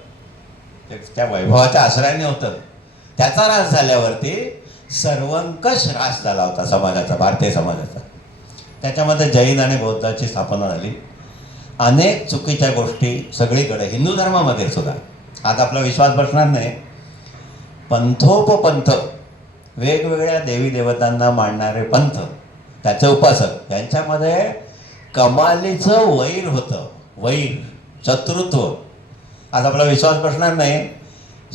ते त्या वैभवाच्या आश्रयाने होतं. त्याचा ऱ्हास झाल्यावरती सर्वंकष ऱ्हास झाला होता समाजाचा, भारतीय समाजाचा. त्याच्यामध्ये जैन आणि बौद्धाची स्थापना झाली. अनेक चुकीच्या गोष्टी सगळीकडे, हिंदू धर्मामध्ये सुद्धा. आज आपला विश्वास बसणार नाही. पंथोपपंथ, वेगवेगळ्या देवी देवतांना मानणारे पंथ, त्याचे उपासक, यांच्यामध्ये कमालीचं वैर होतं. वैर, शत्रुत्व. आज आपला विश्वास बसणार नाही.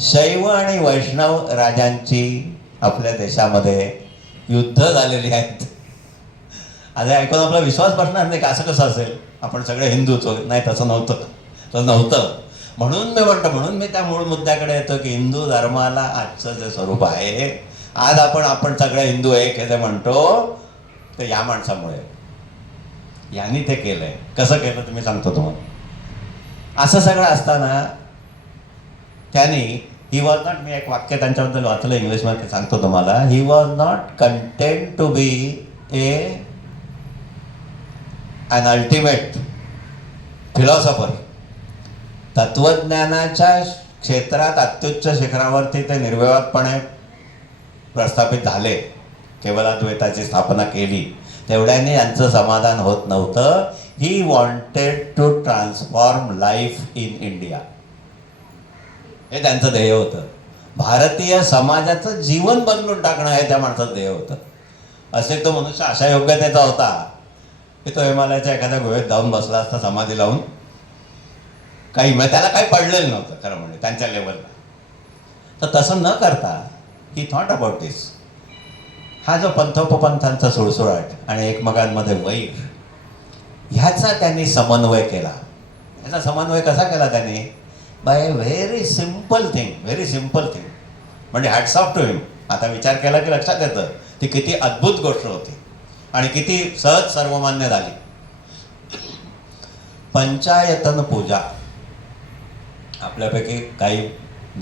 शैव आणि वैष्णव राजांची आपल्या देशामध्ये युद्ध झालेली आहेत. आज ऐकून आपला विश्वास बसणार नाही का असं कसं असेल, आपण सगळे हिंदूच नाही. तसं नव्हतं, तसं नव्हतं. म्हणून मी म्हणतो, म्हणून मी त्या मूळ मुद्द्याकडे येतो की हिंदू धर्माला आजचं जे स्वरूप आहे, आज आपण सगळे हिंदू एक हे जे म्हणतो, तर या माणसामुळे. यांनी ते केलंय. कसं केलं तुम्ही सांगतो तुम्हाला. असं सगळं असताना त्यांनी, ही वॉज नॉट, मी एक वाक्य त्यांच्याबद्दल वाचलं इंग्लिशमध्ये, सांगतो तुम्हाला. He was not content to be an ultimate philosopher. तत्वज्ञानाच्या क्षेत्रात अत्युच्च शिखरावरती ते निर्विवादपणे प्रस्थापित झाले. केवलाद्वैताची स्थापना केली. तेवढ्याने यांचं समाधान होत नव्हतं. He wanted to transform life in India, हे त्यांचं ध्येय होतं. भारतीय समाजाचं जीवन बदलून टाकणं हे त्या माणसाचं ध्येय होतं. असे तो मनुष्य अशा योग्यतेचा होता की तो हिमालयाच्या एखाद्या गुहेत जाऊन बसला असता समाधी लावून. त्याला काही पडलेलं नव्हतं खरं म्हणजे त्यांच्या लेवलला. तर तसं न करता ही थॉट अबाउट दिस. हा जो पंथोपपंथांचा सुळसुळाट आणि एकमेकांमध्ये वैर, ह्याचा त्यांनी समन्वय केला. ह्याचा समन्वय कसा केला त्यांनी? By very simple thing, very simple thing. म्हणजे हॅट्स ऑफ टू हिम. आता विचार केला की लक्षात येतं ती किती अद्भुत गोष्ट होती आणि किती सहज सर्वमान्य झाली. पंचायतन पूजा. आपल्यापैकी काही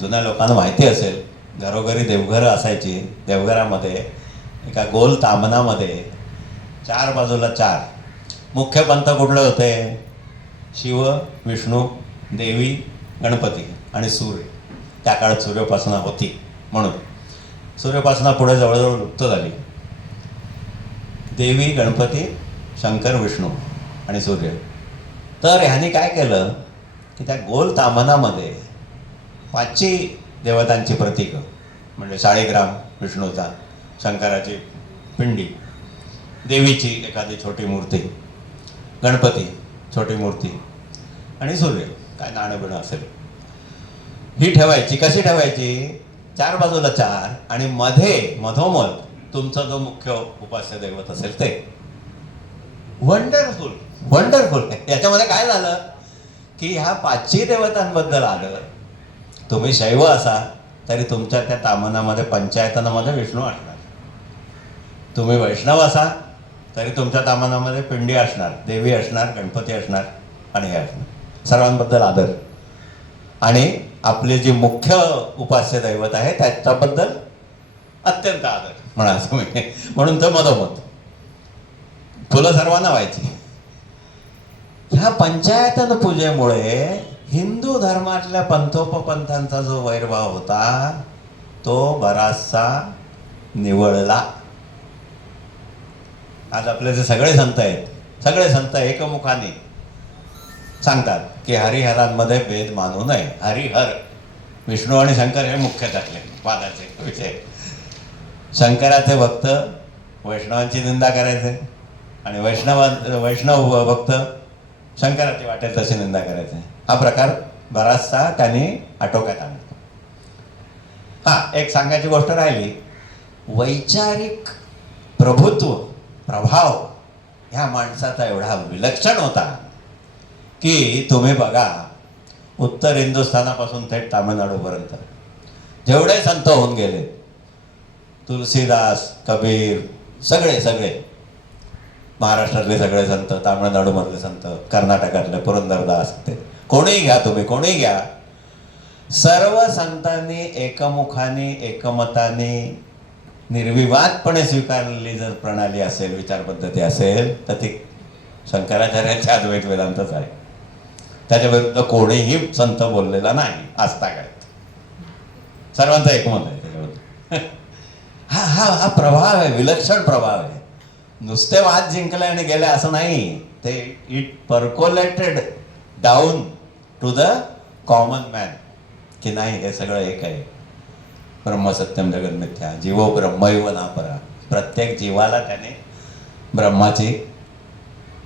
जुन्या लोकांना माहिती असेल, घरोघरी देवघरं असायची. देवघरामध्ये एका गोल तामनामध्ये चार बाजूला चार मुख्य पंथ कुठले होते? शिव, विष्णू, देवी, गणपती आणि सूर्य. त्या काळात सूर्योपासना होती म्हणून सूर्योपासना पुढे जवळजवळ लुप्त झाली. देवी, गणपती, शंकर, विष्णू आणि सूर्य. तर ह्याने काय केलं की त्या गोल तामनामध्ये पाचही देवतांची प्रतीकं, म्हणजे शाळीग्राम विष्णूचा, शंकराची पिंडी, देवीची एखादी छोटी मूर्ती, गणपती छोटी मूर्ती आणि सूर्य काय नाणं बिणं असेल, ही ठेवायची. कशी ठेवायची? चार बाजूला चार आणि मधोमध तुमचा जो मुख्य उपास्य दैवत असेल ते. Wonderful, wonderful. याच्यामध्ये काय झालं की ह्या पाचही देवतांबद्दल आलं. तुम्ही शैव असा तरी तुमच्या त्या तामनामध्ये, पंचायतनामध्ये विष्णू असणार. तुम्ही वैष्णव असा तरी तुमच्या तामनामध्ये पिंडी असणार, देवी असणार, गणपती असणार आणि हे असणार. सर्वांबद्दल आदर. आणि आपले जे मुख्य उपास्य दैवत आहे त्याच्याबद्दल अत्यंत आदर म्हणा तुम्ही. म्हणून तर मधोमध फुलं सर्वांना व्हायची. ह्या पंचायतन पूजेमुळे हिंदू धर्मातल्या पंथोपपंथांचा जो वैरभाव होता तो बराचसा निवळला. आज आपले जे सगळे संत आहेत, सगळे संत एकमुखाने सांगतात की हरिहरांमध्ये भेद मानू नये. हरिहर, विष्णू आणि शंकर हे मुख्य टाकले वादाचे विषय. शंकराचे भक्त वैष्णवांची निंदा करायचे आणि वैष्णव भक्त शंकराची वाटेल तशी निंदा करायचे. हा प्रकार बराचसा त्यांनी आटोक्यात आणला. हा, एक सांगायची गोष्ट राहिली. वैचारिक प्रभुत्व, प्रभाव ह्या माणसाचा एवढा विलक्षण होता की तुम्ही बघा, उत्तर हिंदुस्थानापासून थेट तामिळनाडूपर्यंत जेवढे संत होऊन गेले, तुलसीदास, कबीर, सगळे सगळे महाराष्ट्रातले सगळे संत, तामिळनाडूमधले संत, कर्नाटकातले पुरंदरदास, ते कोणीही घ्या तुम्ही, कोणीही घ्या, सर्व संतांनी एकमुखाने एकमताने निर्विवादपणे स्वीकारलेली जर प्रणाली असेल, विचार पद्धती असेल, तर ती शंकराचार्यांच्या अद्वैत वेदांतच आहे. त्याच्या विरुद्ध कोणीही संत बोललेला नाही आजतागायत. सर्वांचं एकमत आहे त्याच्याबद्दल. हा हा हा प्रभाव आहे, विलक्षण प्रभाव आहे. नुसते वाद जिंकले आणि गेले असं नाही, ते it percolated down to the common man की नाही, हे सगळं एक आहे. ब्रह्मसत्यम जगन मिथ्या, जीवो ब्रह्मैव नापरा. प्रत्येक जीवाला त्याने ब्रह्माची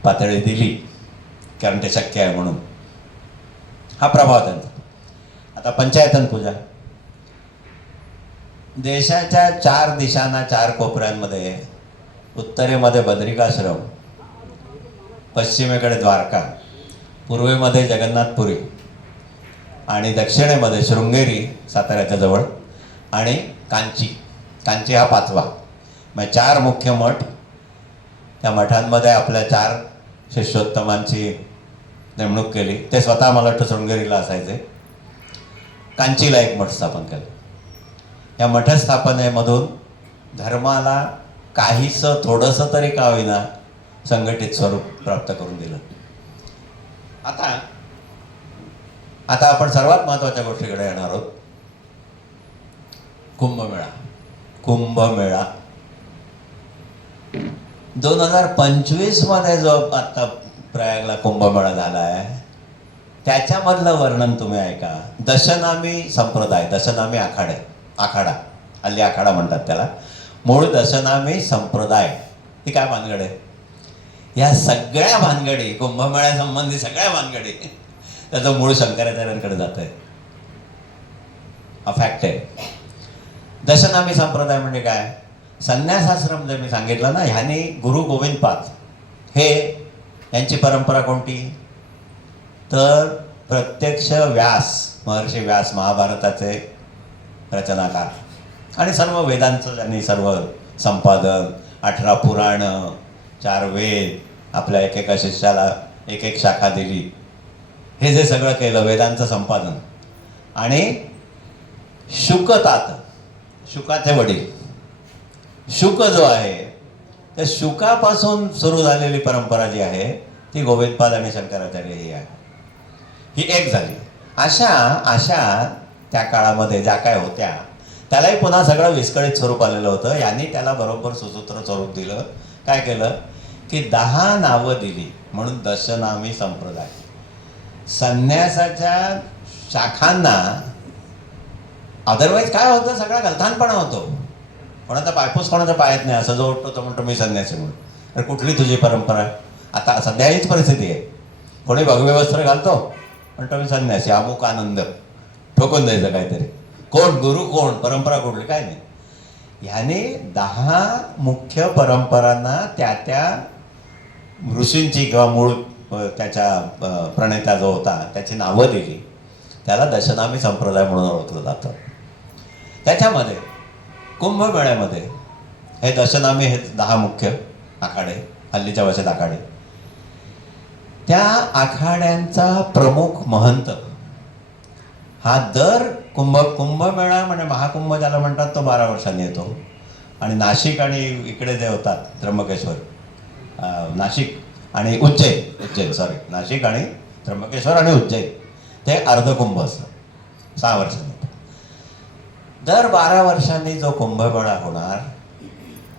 पातळी दिली, कारण ते शक्य आहे म्हणून. हा प्रभाव त्यांचा. आता पंचायतन पूजा, देशाच्या 4 दिशांना 4 कोपऱ्यांमध्ये, उत्तरेमध्ये बद्रिकाश्रम, पश्चिमेकडे द्वारका, पूर्वेमध्ये जगन्नाथपुरी आणि दक्षिणेमध्ये शृंगेरी साताऱ्याच्या जवळ आणि कांची. कांची हा 5वा. मग 4 मुख्य मठ. त्या मठांमध्ये आपल्या 4 शिष्योत्तमांची नेमणूक केली. ते स्वतः मला वाटतं शृंगेरीला असायचे. कांचीला एक मठ स्थापन केलं. या मठस्थापनेमधून धर्माला काहीसं थोडंसं तरी का होईना संघटित स्वरूप प्राप्त करून दिलं. आता आपण सर्वात महत्त्वाच्या गोष्टीकडे येणार आहोत. कुंभमेळा. कुंभमेळा 2025 मध्ये जो आता प्रयागला कुंभमेळा झाला आहे, त्याच्यामधलं वर्णन तुम्ही ऐका. दशनामी संप्रदाय, दशनामी आखाडा, हल्ली आखाडा म्हणतात त्याला, मूळ दशनामी संप्रदाय. ही काय भानगड आहे? या सगळ्या भानगडी, कुंभमेळ्यासंबंधी सगळ्या भानगडी, त्याचं मूळ शंकराचार्यांकडे जात आहे. हा फॅक्ट आहे. दशनामी संप्रदाय म्हणजे काय? संन्यासाश्रम जे मी सांगितलं ना, ह्यानी गुरु गोविंदपाद हे यांची परंपरा कोणती? तर प्रत्यक्ष व्यास, महर्षी व्यास, महाभारताचे रचनाकार आणि सर्व वेदांचं त्यांनी सर्व संपादन, 18 पुराणं, 4 वेद, आपल्या एकेका शिष्याला एक शाखा दिली, हे जे सगळं केलं, वेदांचं संपादन. आणि शुकतात, शुकाचे वडील, शुक जो आहे, त्या शुकापासून सुरू झालेली परंपरा जी आहे ती गोविंदपाद आणि शंकराचार्य ही आहे. ही एक झाली. अशा त्या काळामध्ये ज्या काय होत्या, त्यालाही पुन्हा सगळं विस्कळीत स्वरूप आलेलं होतं. यांनी त्याला बरोबर सुसूत्र स्वरूप दिलं. काय केलं की 10 नावं दिली, म्हणून दशनामी संप्रदाय. संन्यासाच्या शाखांना, अदरवाईज काय होतं, सगळा गलथानपणा होतो. कोणाचा पायपूस कोणाच्या पायात नाही. असं जो उठतो तो म्हणतो मी संन्यासी म्हणून. तर कुठली तुझी परंपरा? आता सध्या हीच परिस्थिती आहे. कोणी भगवे वस्त्र घालतो, म्हणतो मी संन्यासी, अमुक आनंद, ठोकून द्यायचं काहीतरी. कोण गुरु, कोण परंपरा, कुठली, काय नाही. ह्याने 10 मुख्य परंपरांना त्या ऋषींची किंवा मूळ त्याच्या प्रणेता जो होता त्याची नावं दिली. त्याला दशनामी संप्रदाय म्हणून ओळखलं जातं. त्याच्यामध्ये कुंभमेळ्यामध्ये हे दशनामी, हे 10 मुख्य आखाडे, हल्लीच्या भाषेत आखाडे, त्या आखाड्यांचा प्रमुख महंत हा दर कुंभमेळा म्हणजे महाकुंभ ज्याला म्हणतात, तो 12 वर्षांनी येतो. आणि नाशिक आणि इकडे जे होतात त्र्यंबकेश्वर, नाशिक आणि उज्जैन, नाशिक आणि त्र्यंबकेश्वर आणि उज्जैन, ते अर्धकुंभ असतं, 6 वर्षांनी. दर 12 वर्षांनी जो कुंभमेळा होणार,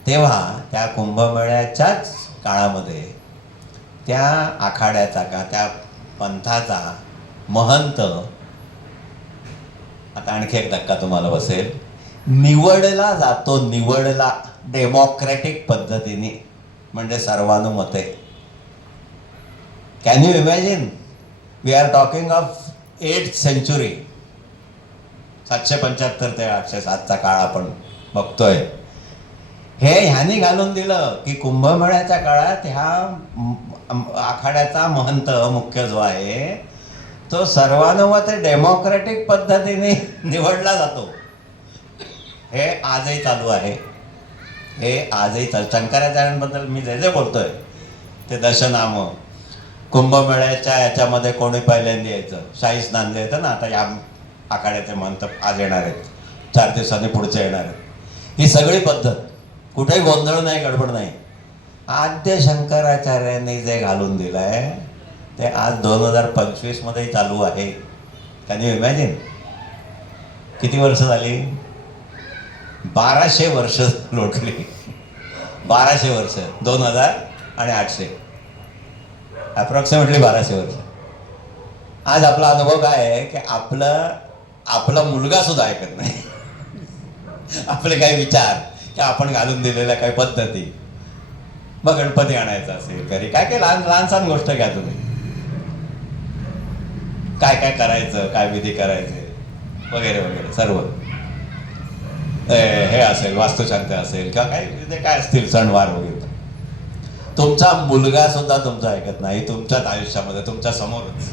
तेव्हा त्या कुंभमेळ्याच्याच काळामध्ये त्या आखाड्याचा का त्या पंथाचा महंत, आता आणखी एक धक्का तुम्हाला बसेल, निवडला जातो. निवडला डेमोक्रॅटिक पद्धतीने, म्हणजे सर्वानुमते. Can you imagine? We are talking of 8th century, 775 ते 807चा काळ आपण बघतोय. हे ह्यानी घालून दिलं की कुंभमेळ्याच्या काळात ह्या आखाड्याचा महंत मुख्य जो आहे, तो सर्वानुमते डेमोक्रॅटिक पद्धतीने निवडला जातो. हे आजही चालू आहे. हे आजही शंकराचार्यांबद्दल मी जे जे बोलतोय ते दशनाम, कुंभमेळ्याच्या याच्यामध्ये कोणी पहिल्यांदा यायचं, शाही स्नान जे येतं ना, आता या आखाड्याचे महंत आज येणार आहेत, 4 दिवसांनी पुढचे येणार आहेत. ही सगळी पद्धत, कुठेही गोंधळ नाही, गडबड नाही. आद्य शंकराचार्यांनी जे घालून दिलं आहे ते आज 2025 मध्येही चालू आहे. Can you imagine? किती वर्ष झाली? 1200 वर्ष लोटली. 1200 वर्ष, 2000 आणि 800, अप्रॉक्सिमेटली 1200 वर्ष. आज आपला अनुभव काय आहे की आपला मुलगा सुद्धा ऐकत नाही. आपले काही विचार की आपण घालून दिलेल्या काही पद्धती, मग गणपती आणायचा असेल घरी, काय काय लहान सहान गोष्ट घ्या तुम्ही, काय काय करायचं, काय विधी करायचे वगैरे वगैरे सर्व. हे असेल, वास्तुशांती असेल किंवा काही विधी काय असतील, सणवार वगैरे, तुमचा मुलगा सुद्धा तुमचं ऐकत नाही. तुमच्याच आयुष्यामध्ये तुमच्या समोरच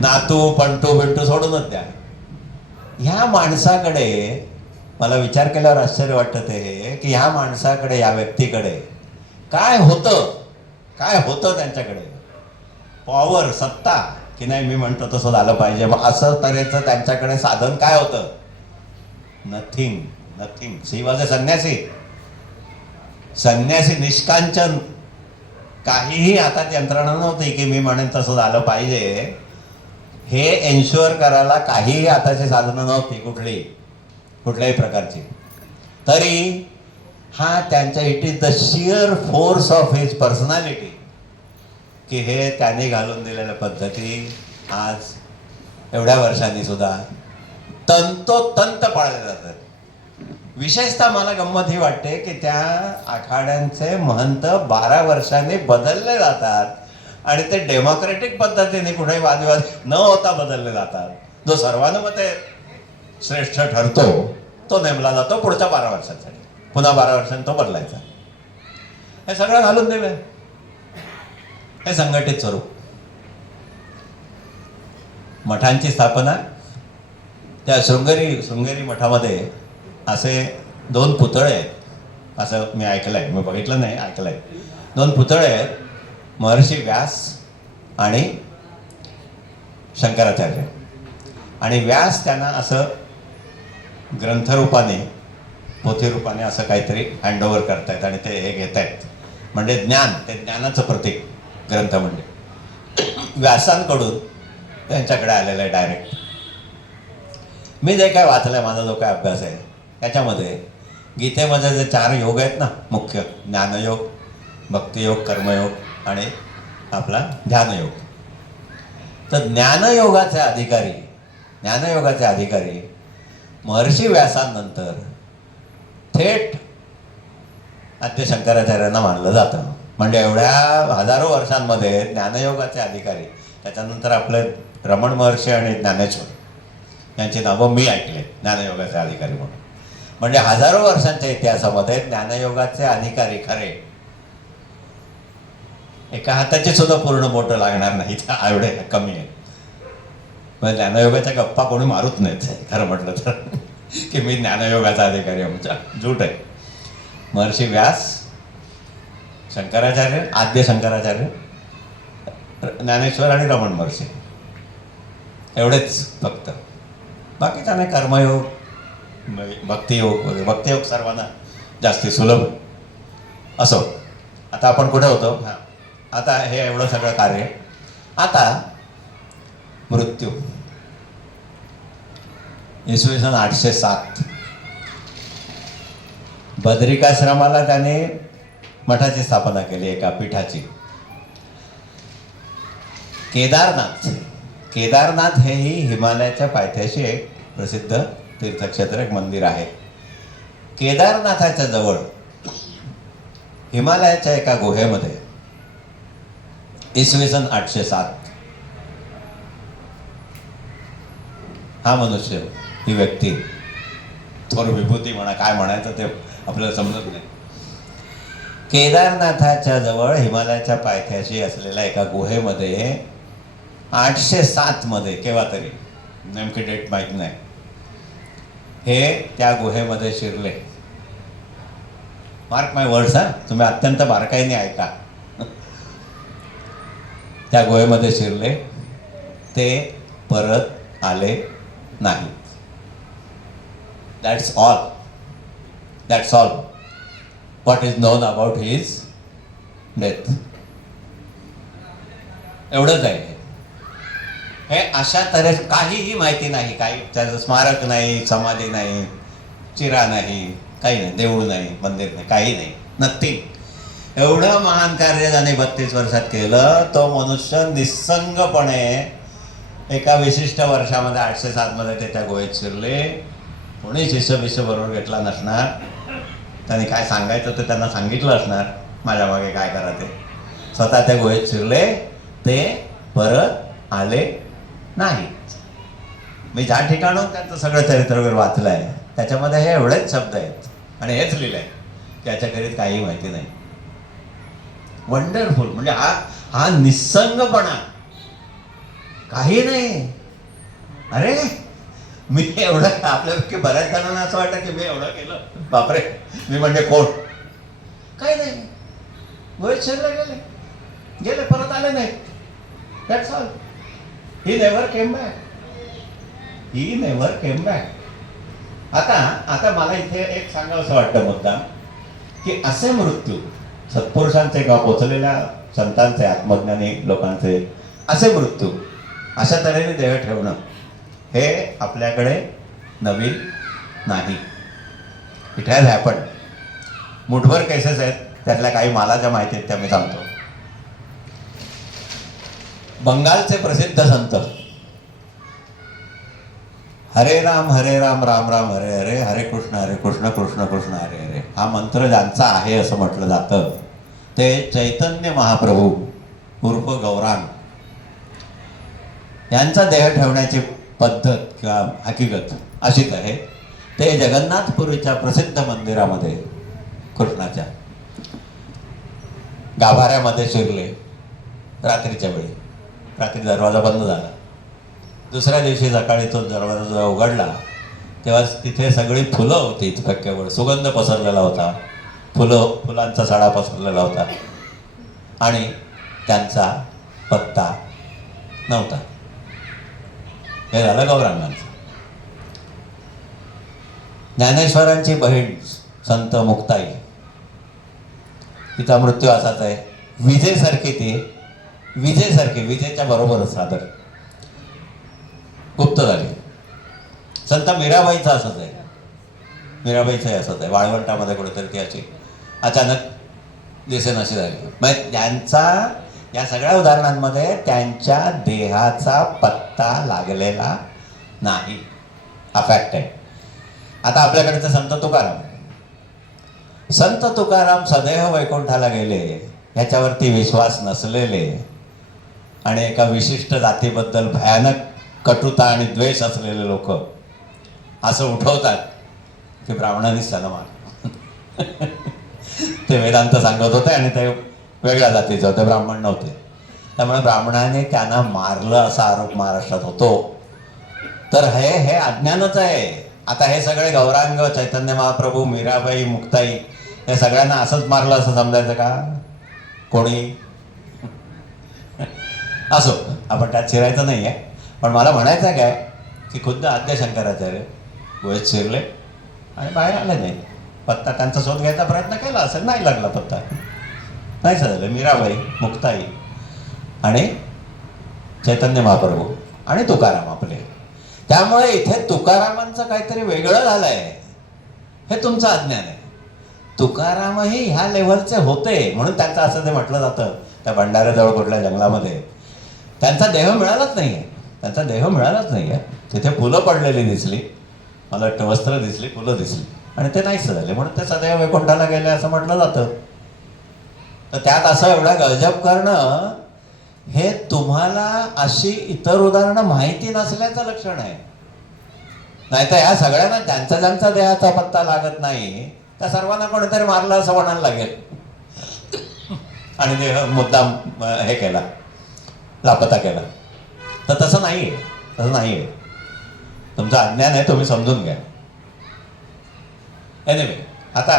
नातू पंटू बिंटू सोडूनच द्या. ह्या माणसाकडे मला विचार केल्यावर आश्चर्य वाटतं ते की ह्या माणसाकडे, या व्यक्तीकडे काय होतं त्यांच्याकडे, पॉवर, सत्ता, की नाही मी म्हणतो तसं झालं पाहिजे, मग असं तऱ्हेचं त्यांच्याकडे साधन काय होतं? नथिंग. शी वॉज अ संन्यासी, निष्कांचन. काहीही हातात यंत्रणा नव्हती की मी म्हणेन तसं झालं पाहिजे. हे एन्श्युअर करायला काहीही हाताची साधनं नव्हती, कुठल्याही प्रकारची. तरी हा त्यांच्या, it is the shear force of his personality की हे त्याने घालून दिलेल्या पद्धती आज एवढ्या वर्षांनी सुद्धा तंतोतंत पाळल्या जातात. विशेषतः मला गंमत ही वाटते की त्या आखाड्यांचे महंत 12 वर्षांनी बदलले जातात आणि ते डेमोक्रॅटिक पद्धतीने कुठेही वादविवाद न होता बदलले जातात. जो सर्वानुमते श्रेष्ठ ठरतो तो नेमला जातो पुढच्या 12 वर्षांसाठी, पुन्हा 12 वर्षांनी तो बदलायचा. हे सगळं घालून दिलंय. हे संघटित स्वरूप. मठांची स्थापना, त्या शृंगेरी मठामध्ये असे 2 पुतळे आहेत, असं मी ऐकलंय, मी बघितलं नाही, ऐकलंय. 2 पुतळे आहेत, महर्षी व्यास आणि शंकराचार्य. आणि व्यास त्यांना असं ग्रंथरूपाने, पोथीरूपाने असं काहीतरी हँडओव्हर करतायत आणि ते हे घेत आहेत. म्हणजे ज्ञान, ते ज्ञानाचं प्रतीक ग्रंथ म्हणजे व्यासांकडून त्यांच्याकडे आलेलं आहे डायरेक्ट. मी जे काय वाचलं आहे, माझा जो काय अभ्यास आहे त्याच्यामध्ये गीतेमध्ये जे 4 योग आहेत ना मुख्य, ज्ञानयोग, भक्तियोग, कर्मयोग आणि आपला ध्यानयोग. तर ज्ञानयोगाचे अधिकारी महर्षी व्यासांनंतर थेट आद्य शंकराचार्यांना मानलं जातं. म्हणजे एवढ्या हजारो वर्षांमध्ये ज्ञानयोगाचे अधिकारी, त्याच्यानंतर आपले रमण महर्षी आणि ज्ञानेश्वर यांची नावं मी ऐकले ज्ञानयोगाचे अधिकारी म्हणून. म्हणजे हजारो वर्षांच्या इतिहासामध्ये ज्ञानयोगाचे अधिकारी खरे, एका हाताची सुद्धा पूर्ण बोटं लागणार नाही, एवढे कमी आहे. म्हणजे ज्ञानयोगाच्या गप्पा कोणी मारूच नाहीत खरं म्हटलं तर, की मी ज्ञानयोगाचा अधिकारी आमचा झूट आहे. महर्षी व्यास, शंकराचार्य, आद्य शंकराचार्य, ज्ञानेश्वर आणि रमण महर्षी, एवढेच फक्त. बाकीचा नाही, कर्मयोग, भक्तियोग वगैरे. भक्तियोग सर्वांना जास्ती सुलभ असो. आता आपण कुठे होतो? हां, आता हे एवढं सगळं कार्य. आता मृत्यू, इसवी सन 807 बद्रिकाश्रमाला त्याने मठाची स्थापना केली, एका पीठाची. केदारनाथ हेही हिमालयाच्या पायथ्याशी एक प्रसिद्ध तीर्थक्षेत्र, एक मंदिर आहे. केदारनाथाच्या जवळ हिमालयाच्या एका गुहेमध्ये इसवी सन 807 हा मनुष्य, ही व्यक्ती, थोर विभूती म्हणा, काय म्हणायचं ते आपल्याला समजत नाही, केदारनाथाच्या जवळ हिमालयाच्या पायथ्याशी असलेल्या एका गुहेमध्ये 807 मध्ये केव्हा तरी, नेमकी डेट माहीत नाही, हे त्या गुहेमध्ये शिरले. मार्क माय वर्ड्स हा, तुम्ही अत्यंत बारकाईने ऐका. त्या गुहेमध्ये शिरले, ते परत आले नाही. That's all. That's all what is non about his death. एवढंच आहे. हे अशा तऱ्हे काहीही माहिती नाही, काही त्याचं स्मारक नाही, समाधी नाही, चिरा नाही, काही नाही, देऊळ नाही, मंदिर नाही, काही नाही, नथिंग. एवढं महान कार्य त्याने 32 वर्षात केलं. तो मनुष्य निस्संगपणे एका विशिष्ट वर्षामध्ये 807 मध्ये ते त्या गुहेत शिरले. कोणी शिष्य बरोबर घेतला नसणार. त्यांनी काय सांगायचं ते त्यांना सांगितलं असणार, माझ्या मागे काय करा ते. स्वतः त्या गुहेत शिरले, ते परत आले नाही. मी ज्या ठिकाणून त्यांचं सगळं चरित्र वाचलं आहे त्याच्यामध्ये हे एवढेच शब्द आहेत आणि हेच लिहिलं आहे की याच्याकरीत काही माहिती नाही. वंडरफुल. म्हणजे हा निस्संगपणा, काही नाही. अरे मी एवढं, आपल्यापैकी बऱ्याच जणांना असं वाटतं की मी एवढं केलं, बापरे मी म्हणजे कोण. काही नाही. गोष्ट गेले, गेले परत आले नाही. That's all. He never came back. He never came back. आता मला इथे एक सांगावंसं वाटतं मुद्दाम, की असे मृत्यू सत्पुरुषांचे किंवा पोचलेल्या संतांचे, आत्मज्ञानी लोकांचे असे मृत्यू अशा तऱ्हेने देह ठेवणं हे आपल्याकडे नवीन नाही. It has happen. मुठभर केसेस आहेत, त्यातल्या काही मला ज्या माहिती आहेत त्या मी सांगतो. बंगालचे प्रसिद्ध संत हरे राम राम राम हरे हरे, हरे कृष्ण कृष्ण कृष्ण हरे हरे, हा मंत्र ज्यांचा आहे असं म्हटलं जातं ते चैतन्य महाप्रभू उर्फ गौरांग यांचा देह ठेवण्याची पद्धत किंवा हकीकत अशीच आहे. ते जगन्नाथपुरीच्या प्रसिद्ध मंदिरामध्ये कृष्णाच्या गाभाऱ्यामध्ये शिरले रात्रीच्या वेळी. रात्री दरवाजा बंद झाला. दुसऱ्या दिवशी सकाळी तो दरवाजा जेव्हा उघडला तेव्हा तिथे सगळी फुलं होती इतक्यावर, सुगंध पसरलेला होता, फुलांचा सडा पसरलेला होता आणि त्यांचा पत्ता नव्हता. हे झालं गौरांगांचं. ज्ञानेश्वरांची बहीण संत मुक्ताई, तिचा मृत्यू असाच आहे. विजेसारखी ती, विजेच्या बरोबरच सादर गुप्त झाली. संत मीराबाईचं असंच आहे. मीराबाईचंही असंच आहे. वाळवंटामध्ये कुठेतरी ती अशी अचानक दिसेनाशी झाली. म्हणजे त्यांचा या सगळ्या उदाहरणांमध्ये त्यांच्या देहाचा पत्ता लागलेला नाही, हा फॅक्ट आहे. आता आपल्याकडचे संत तुकाराम सदैव वैकुंठाला गेले ह्याच्यावरती विश्वास नसलेले आणि एका विशिष्ट जातीबद्दल भयानक कटुता आणि द्वेष असलेले लोक असं उठवतात की ब्राह्मणांनीच त्याला मारलं. ते वेदांत सांगत होते आणि ते वेगळ्या जातीचे होते, ब्राह्मण नव्हते. त्यामुळे ब्राह्मणाने त्यांना मारलं असा आरोप महाराष्ट्रात होतो. तर हे अज्ञानच आहे. आता हे सगळे गौरांग, चैतन्य महाप्रभू, मीराबाई, मुक्ताई हे सगळ्यांना असंच मारलं असं समजायचं का कोणी? असो, आपण त्यात शिरायचं नाही आहे. पण मला म्हणायचं आहे काय की खुद्द आद्य शंकराचार्य गोव्यात शिरले आणि बाहेर आले नाही. पत्ता त्यांचा शोध घ्यायचा प्रयत्न केला असेल, नाही लागला पत्ता, नाही झालं. मीराबाई, मुक्ताई आणि चैतन्य महाप्रभू आणि तुकाराम आपले. त्यामुळे इथे तुकारामांचं काहीतरी वेगळं झालं आहे, हे तुमचं अज्ञान आहे. तुकारामही ह्या लेव्हलचे होते म्हणून त्यांचं असं ते म्हटलं जातं त्या भंडाऱ्याजवळ कुठल्या जंगलामध्ये. त्यांचा देह मिळालाच नाही आहे, त्यांचा देह मिळालाच नाही आहे. तिथे फुलं पडलेली दिसली, मला वाटतं वस्त्र दिसली, फुलं दिसली आणि ते नाहीच झाले म्हणून ते सदैव वैकुंठाला गेले असं म्हटलं जातं. तर त्यात असं एवढा गजब करणं हे तुम्हाला अशी इतर उदाहरणं माहिती नसल्याचं लक्षण आहे. नाहीतर ह्या सगळ्यांना ज्यांचा देहाचा पत्ता लागत नाही त्या सर्वांना कोणीतरी मारलं असं म्हणायला लागेल आणि देह मुद्दाम हे केला, लापता केला. तर तसं नाही आहे, तसं नाही आहे. तुमचं अज्ञान आहे, तुम्ही समजून घ्या. एनिवे, आता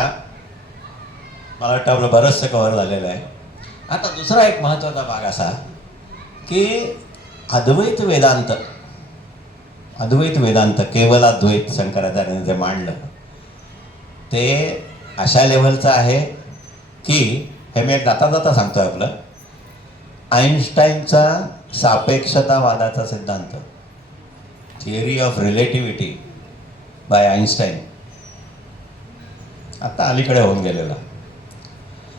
मला वाटतं आपलं बरंचसं कव्हर झालेलं आहे. आता दुसरा एक महत्त्वाचा भाग असा की अद्वैत वेदांत, अद्वैत वेदांत, केवल अद्वैत शंकराचार्यांनी जे मांडलं ते अशा लेवलचं आहे की, हे मी एक जाता जाता सांगतोय, आपलं आईन्स्टाईनचा सापेक्षतावादाचा सिद्धांत, theory of relativity by Einstein, आता अलीकडे होऊन गेलेला.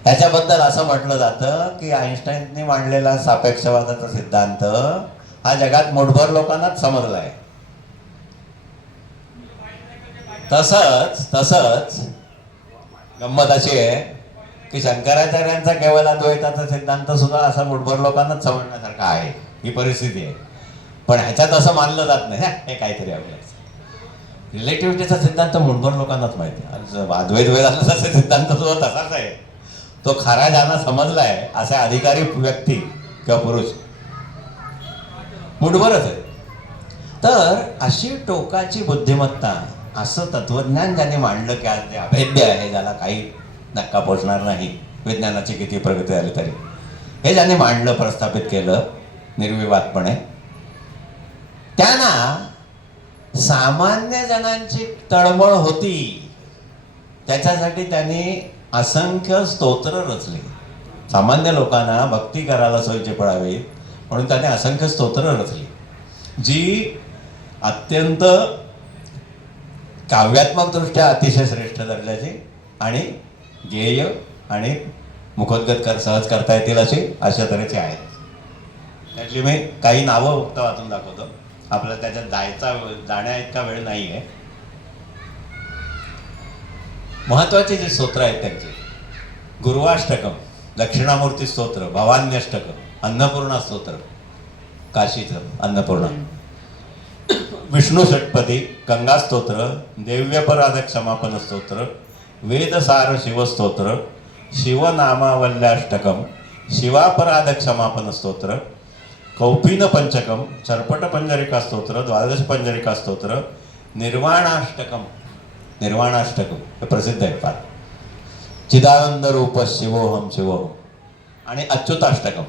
ह्याच्याबद्दल असं म्हटलं जातं की आईन्स्टाईनने मांडलेला सापेक्षवादाचा सिद्धांत हा जगात मोठभर लोकांनाच समजला आहे. तसंच गंमत अशी आहे की शंकराचार्यांचा केवळ अद्वैताचा सिद्धांत सुद्धा असा मुठभर लोकांनाच समजण्यासारखा आहे, ही परिस्थिती आहे. पण ह्याच्यात असं मानलं जात नाही, हे काहीतरी आपलं रिलेटिव्हिटीचा सिद्धांत मुठभर लोकांनाच माहिती आहे. अद्वैत वेदांताचा सिद्धांत सुद्धा तसाच आहे, तो खरा ज्यांना समजलाय असे अधिकारी व्यक्ती किंवा पुरुष मुठभरच आहे. तर अशी टोकाची बुद्धिमत्ता, असं तत्वज्ञान ज्यांनी मांडलं की आज ते अभेद्य आहे, ज्याला काही धक्का पोचणार नाही, विज्ञानाची किती प्रगती झाली तरी, हे ज्यांनी मांडलं, प्रस्थापित केलं निर्विवादपणे, त्यांना सामान्य जणांची तळमळ होती. त्याच्यासाठी त्यांनी असंख्य स्तोत्र रचले. सामान्य लोकांना भक्ती करायला सोयीचे पडावे म्हणून त्याने असंख्य स्तोत्र रचली, जी अत्यंत काव्यात्मकदृष्ट्या अतिशय श्रेष्ठ दर्जाची आणि गेय आणि मुखोद्गत सहज करता येतील अशा तऱ्हेचे आहेत. त्यातली मी काही नावं फक्त वाचून दाखवतो, आपल्याला त्याच्यात जाण्या इतका वेळ नाही आहे. महत्वाची जी स्तोत्र आहेत त्यांची: गुरुवाष्टकम, दक्षिणामूर्ती स्तोत्र, भवान्यष्टकम, अन्नपूर्णा स्तोत्र, काशीचं अन्नपूर्णा, विष्णू षटपदी, गंगा स्तोत्र, देव्यपराध क्षमापन स्तोत्र, वेदसार शिवस्तोत्र, शिवनामावल्याष्टकम, शिवापराध क्षमापन स्तोत्र, कौपीन पंचकम, चर्पट पंजरिका स्तोत्र, द्वादश पंजरिका स्तोत्र, निर्वाणाष्टकम, निर्वाणाष्टकम हे प्रसिद्ध आहे फार, चिदानंद रूप शिवोहम शिवोहम, आणि अच्युताष्टकम.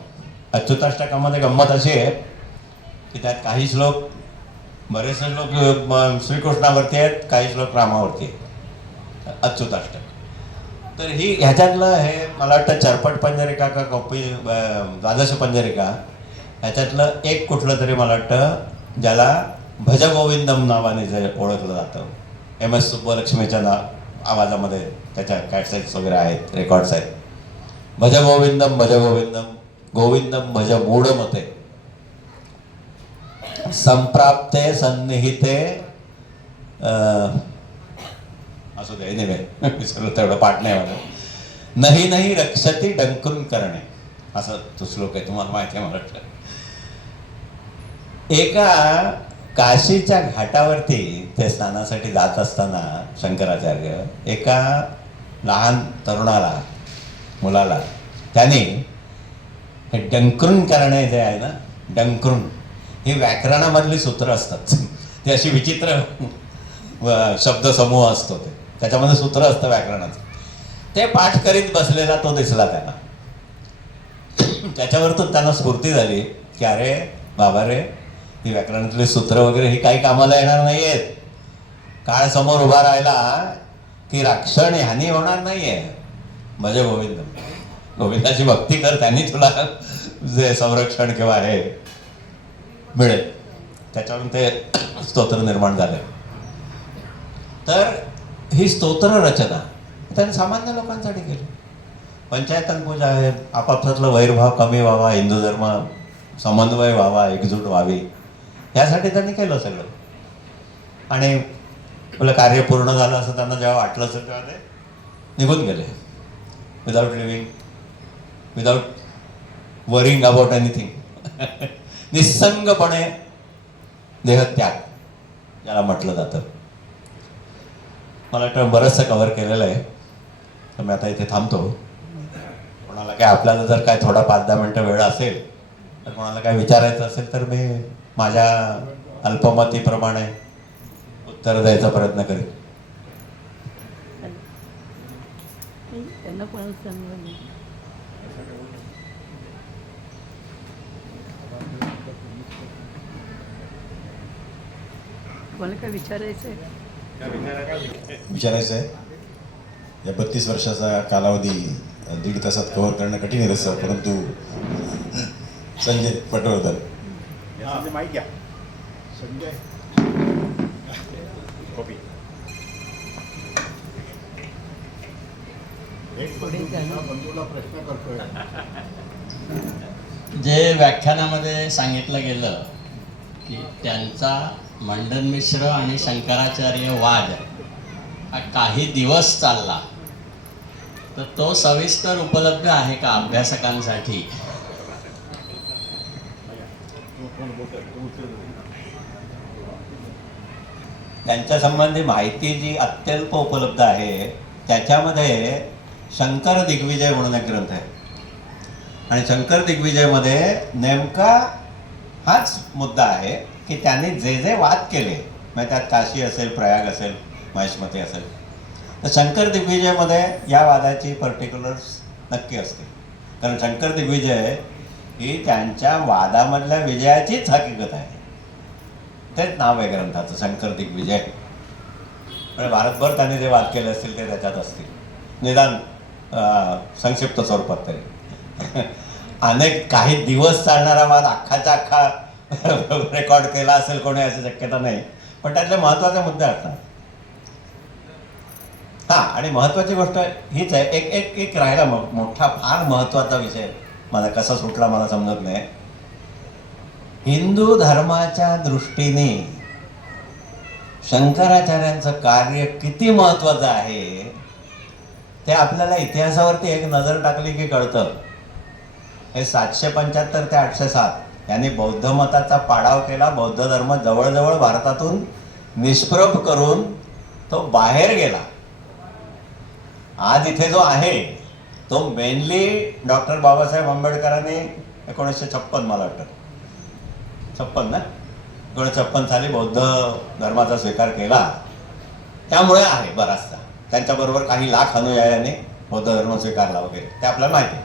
अच्युताष्टकामध्ये गंमत अशी आहे की त्यात काही श्लोक, बरेचसे श्लोक श्रीकृष्णावरती आहेत, काही श्लोक रामावरती आहेत. अच्युताष्टक. तर ही ह्याच्यातलं हे मला वाटतं चर्पट पंजरिका का कौपी द्वादश पंजरिका ह्याच्यातलं एक कुठलं तरी मला वाटतं ज्याला भजगोविंदम नावाने जे ओळखलं जातं. MS सुब्बलक्ष्मीच्या आवाजामध्ये त्याच्या कॅटसेट्स वगैरे आहेत, रेकॉर्ड्स आहेत. भजगोविंदम भजगोविंदम, गोविंदम भज मूढमते, संप्राप्ते सन्निहिते, असू दे नाही विसरलो तेवढं पाठ नाही मला. नाही नाही रक्षती डंकून करणे, असं तो श्लोक आहे, तुम्हाला माहिती आहे मला वाटतं. एका काशीच्या घाटावरती ते स्नानासाठी जात असताना शंकराचार्य एका लहान तरुणाला, मुलाला, त्यांनी हे डंकरून करणे जे आहे ना, डंकरून, ही व्याकरणामधली सूत्र असतात. ती अशी विचित्र शब्दसमूह असतो, ते त्याच्यामध्ये सूत्र असतं व्याकरणाचं. ते पाठ करीत बसलेला तो दिसला त्यांना. त्याच्यावरतून त्यांना स्फूर्ती झाली की अरे बाबा रे, ही व्याकरणातली सूत्र वगैरे ही काही कामाला येणार नाही आहेत. काळ समोर उभा राहिला की राक्षण ह्यानी होणार नाहीये. भज गोविंद, गोविंदाची भक्ती कर, त्यांनी तुला जे संरक्षण किंवा हे मिळेल. त्याच्यावरून ते स्तोत्र निर्माण झाले. तर ही स्तोत्र रचना त्यांनी सामान्य लोकांसाठी केली. पंचायतन पूजा आहे, आपापसातला वैरभाव कमी व्हावा, हिंदू धर्म समन्वय व्हावा, एकजूट व्हावी, यासाठी त्यांनी केलं सगळं. आणि आपलं कार्य पूर्ण झालं असं त्यांना जेव्हा वाटलं असेल तेव्हा ते निघून गेले, without leaving, without worrying about anything. निसंगपणे देहत्याग याला म्हटलं जातं. मला वाटतं बरंचसं कव्हर केलेलं आहे, तर मी आता इथे थांबतो. कोणाला काय, आपल्याला जर काय थोडा 5-10 मिनटं वेळ असेल, तर कोणाला काय विचारायचं असेल तर मी माझ्या अल्पमतीप्रमाणे उत्तर द्यायचा प्रयत्न करेन. त्यांना कोणाला सांगलं नाही. मला काय विचारायचं आहे? विचारायचं आहे, या 32 वर्षाचा कालावधी 1.5 तासात कव्हर करणं कठीण आहे तसं, परंतु संजय पटवर्धन माहिती घ्या संजय कॉपी एक बंधूला प्रश्न करतोय. जे व्याख्यानामध्ये सांगितलं गेलं की त्यांचा मंडन मिश्र आणि शंकराचार्य वाद हा काही दिवस चालला, तर तो सविस्तर उपलब्ध आहे का अभ्यासकांसाठी? त्यांच्या संबंधी माहिती जी अत्यल्प उपलब्ध आहे त्याच्यामध्ये शंकर दिग्विजय म्हणून एक ग्रंथ आहे, आणि शंकर दिग्विजयमध्ये नेमका हाच मुद्दा आहे की त्यांनी जे जे वाद केले, म्हणजे त्यात काशी असेल, प्रयाग असेल, महेशमती असेल, तर शंकर दिग्विजयमध्ये या वादाची पर्टिक्युलर्स नक्की असते. कारण शंकर दिग्विजय ही त्यांच्या वादामधल्या विजयाचीच हकीकत आहे. तेच नाव आहे ग्रंथाचं, शंकर दिग्विजय. म्हणजे भारतभर त्यांनी जे वाद केले असतील ते त्याच्यात असतील, निदान संक्षिप्त स्वरूपात तरी. अनेक काही दिवस चालणारा वाद अख्खाच्या अख्खा रेकॉर्ड केला असेल कोणी, अशी शक्यता नाही, पण त्यातले महत्त्वाचे मुद्दे असतात. हां, आणि महत्त्वाची गोष्ट हीच आहे, एक एक एक राहिला मोठा फार महत्त्वाचा विषय, मला कसा सुटला मला समजत नाही. हिंदू धर्माच्या दृष्टीने शंकराचार्यांचं कार्य किती महत्त्वाचं आहे ते आपल्याला इतिहासावरती एक नजर टाकली की कळतं. हे 775 ते 807 यांनी बौद्ध मताचा पाडाव केला. बौद्ध धर्म जवळजवळ भारतातून निष्प्रभ करून तो बाहेर गेला. आज इथे जो आहे तो मेनली डॉक्टर बाबासाहेब आंबेडकरांनी 1956 मला वाटतं 56 ना 1956 साली बौद्ध धर्माचा स्वीकार केला, त्यामुळे आहे बराचसा. त्यांच्याबरोबर काही लाख अनुयायांनी बौद्ध धर्म स्वीकारला वगैरे, ते आपल्याला माहिती आहे.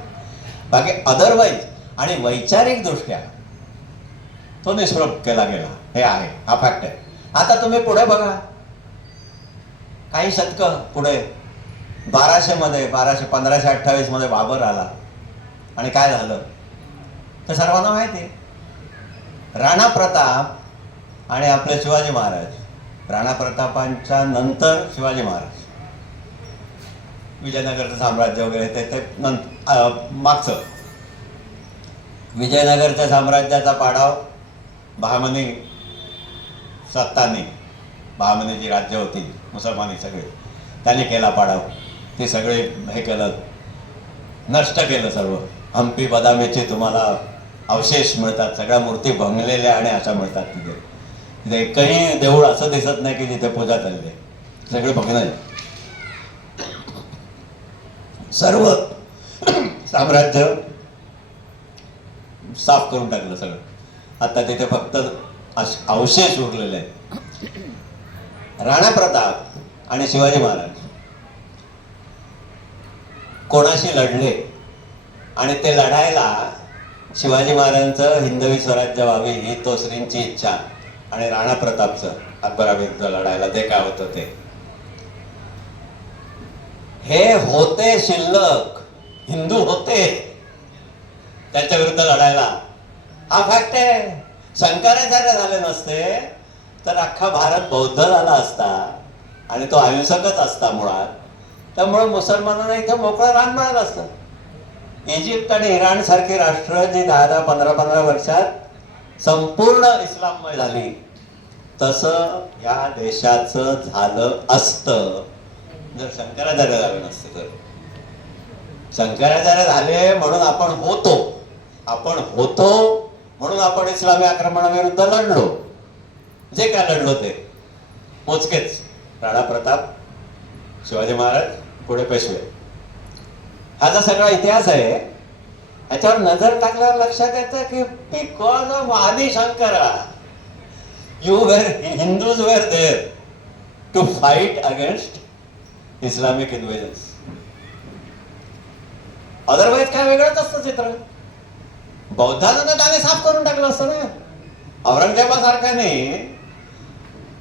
बाकी अदरवाईज आणि वैचारिक दृष्ट्या तो निष्प्रभ केला गेला, हे आहे, हा फॅक्ट आहे. आता तुम्ही पुढे बघा, काही शतकं पुढे 1528 मध्ये बाबर आला, आणि काय झालं ते सर्वांना माहिती आहे. राणा प्रताप आणि आपले शिवाजी महाराज, राणा प्रतापांच्या नंतर शिवाजी महाराज, विजयनगरचं साम्राज्य वगैरे ते मागचं. विजयनगरच्या साम्राज्याचा पाडाव बहामनी सत्तांनी, बहामनीची राज्य होती मुसलमानी सगळे, त्यांनी केला पाडाव. ते सगळे हे केलं, नष्ट केलं सर्व. हम्पी बदामीचे तुम्हाला अवशेष मिळतात, सगळ्या मूर्ती भंगलेल्या आणि अशा मिळतात तिथे. तिथे एकही देऊळ असं दिसत नाही की जिथे पूजा चालली आहे, सगळे भग्न. सर्व साम्राज्य साफ करून टाकलं सगळं. आता तिथे फक्त अवशेष उरलेले आहेत. राणा प्रताप आणि शिवाजी महाराज कोणाशी लढले, आणि ते लढायला शिवाजी महाराजांचं हिंदवी स्वराज्य व्हावी ही तोसरींची इच्छा, आणि राणा प्रतापचं अकबराविरुद्ध लढायला ते काय होतं ते हे होते शिल्लक हिंदू होते त्याच्या विरुद्ध लढायला, हा फॅक्ट आहे. शंकराचार्य झाले नसते तर अख्खा भारत बौद्ध झाला असता आणि तो अहिंसकच असता मुळात. त्यामुळे मुसलमानांना इथं मोकळं रान मिळालं असतं. इजिप्त आणि इराण सारखी राष्ट्र जी 10-10, 15-15 वर्षात संपूर्ण इस्लाममय झाली, तसं या देशाचं झालं असतं जर शंकराचार्य झाले नसते. तर शंकराचार्य झाले म्हणून आपण होतो म्हणून आपण इस्लामी आक्रमणाविरुद्ध लढलो. जे काय लढलो ते मोजकेच, राणा प्रताप, शिवाजी महाराज, पुढे पेशवे, हा जो सगळा इतिहास आहे ह्याच्यावर नजर टाकल्यावर लक्षात येतं की बिकॉज ऑफ आदि Shankara Hindus were there to fight against Islamic invasions. Otherwise काय वेगळंच असतं चित्र. बौद्धांना त्याने साफ करून टाकलं असतं ना. औरंगजेबासारख्याने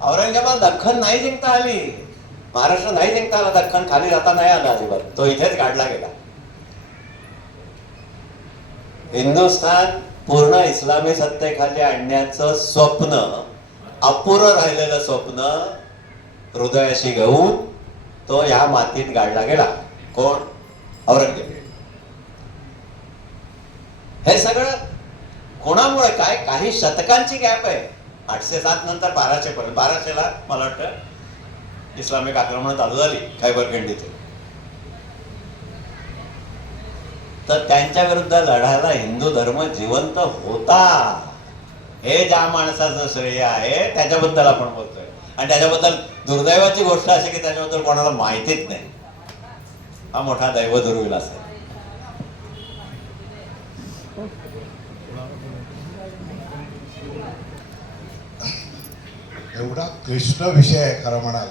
औरंगजेबाला दख्खन नाही जिंकता आली, महाराष्ट्र नाही जिंकता आला, दख्खन खाली जाता नाही आला अजिबात, तो इथेच काढला गेला. हिंदुस्थान पूर्ण इस्लामी सत्तेखाली आणण्याचं स्वप्न, अपुरं राहिलेलं स्वप्न हृदयाशी घेऊन तो ह्या मातीत गाडला गेला. कोण? औरंगजेब. हे सगळं कोणामुळे? काय काही शतकांची गॅप आहे. 807 नंतर 1200 पर्यंत. 1200ला मला वाटतं इस्लामिक आक्रमण चालू झाली खैबर खिंडीतून. तर त्यांच्या विरुद्ध लढायला हिंदू धर्म जिवंत होता. हे ज्या माणसाचं श्रेय आहे त्याच्याबद्दल आपण बोलतोय. आणि त्याच्याबद्दल दुर्दैवाची गोष्ट अशी की त्याच्याबद्दल कोणाला माहितीच नाही. हा मोठा दैव दुर्विलास आहे. एवढा क्लिष्ट विषय आहे खरं म्हणाल,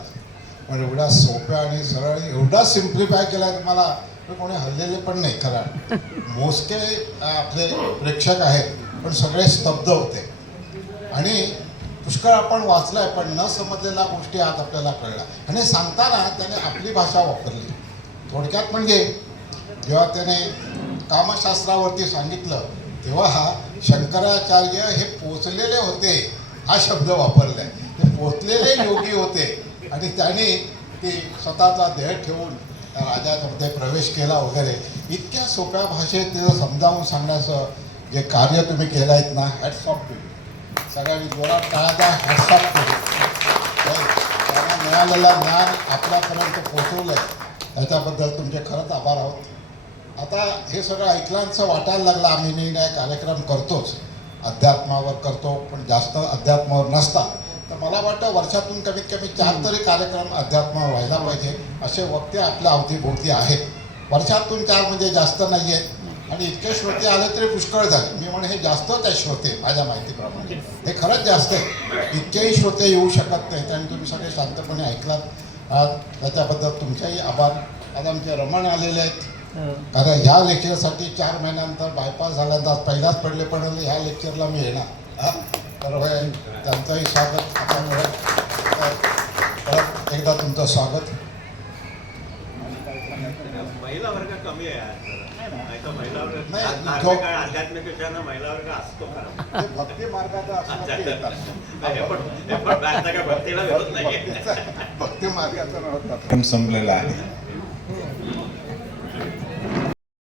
पण एवढा सोप्या आणि सरळ एवढा सिम्प्लिफाय केला तुम्हाला कोणी हल्लेले पण नाही. खरं मोजके आपले प्रेक्षक आहेत पण सगळे स्तब्ध होते. आणि पुष्कळ आपण वाचलाय पण न समजलेल्या गोष्टी आज आपल्याला कळल्या. आणि सांगताना त्याने आपली भाषा वापरली. थोडक्यात म्हणजे जेव्हा त्याने कामशास्त्रावरती सांगितलं तेव्हा शंकराचार्य हे पोचलेले होते हा शब्द वापरलाय. ते पोचलेले योगी होते आणि त्यांनी ते स्वतःचा देह ठेवून राजामध्ये प्रवेश केला वगैरे. इतक्या सोप्या भाषेत ते समजावून सांगण्याचं जे कार्य तुम्ही केलं आहेत ना, हॅट्स ऑफ टू यू. सगळ्यांनी जोरात टाळ्या हॅट्स ऑफ टू यू. त्यांना मिळालेलं ज्ञान आपल्यापर्यंत पोचवलं आहे त्याच्याबद्दल तुमचे खरंच आभार आहोत. आता हे सगळं ऐकल्याचं वाटायला लागलं. आम्ही निर्णय कार्यक्रम करतोच, अध्यात्मावर करतो पण जास्त अध्यात्मावर नसतात. तर मला वाटतं वर्षातून कमीत कमी 4 तरी कार्यक्रम अध्यात्मावर व्हायला पाहिजे असे वक्ते आपल्या अवतीभोवती आहेत. वर्षातून 4 म्हणजे जास्त नाही आहेत. आणि इतके श्रोते आले तरी पुष्कळ झाले. मी म्हणे हे जास्तच आहे श्रोते माझ्या माहितीप्रमाणे. हे खरंच जास्त आहे. इतकेही श्रोते येऊ शकत नाहीत आणि तुम्ही सगळे शांतपणे ऐकलात. त्याच्याबद्दल तुमचेही आभार. आज आमचे रमण आलेले आहेत. कारण ह्या लेक्चरसाठी 4 महिन्यानंतर बायपास झाल्यानंतर पहिलाच पडले पण ह्या लेक्चरला मी येणार. तर होय त्यांचंही स्वागत. आपण परत एकदा तुमचं स्वागत. महिला वर्ग कमी आहे. महिला वर्ग नाही, जो- आध्यात्मिक विषयानं महिला वर्ग असतो का? ते भक्ती मार्गाचा असला की येतात. भक्तीला विरोध नाही. भक्ती मार्गाचा नव्हता. संपलेला आहे.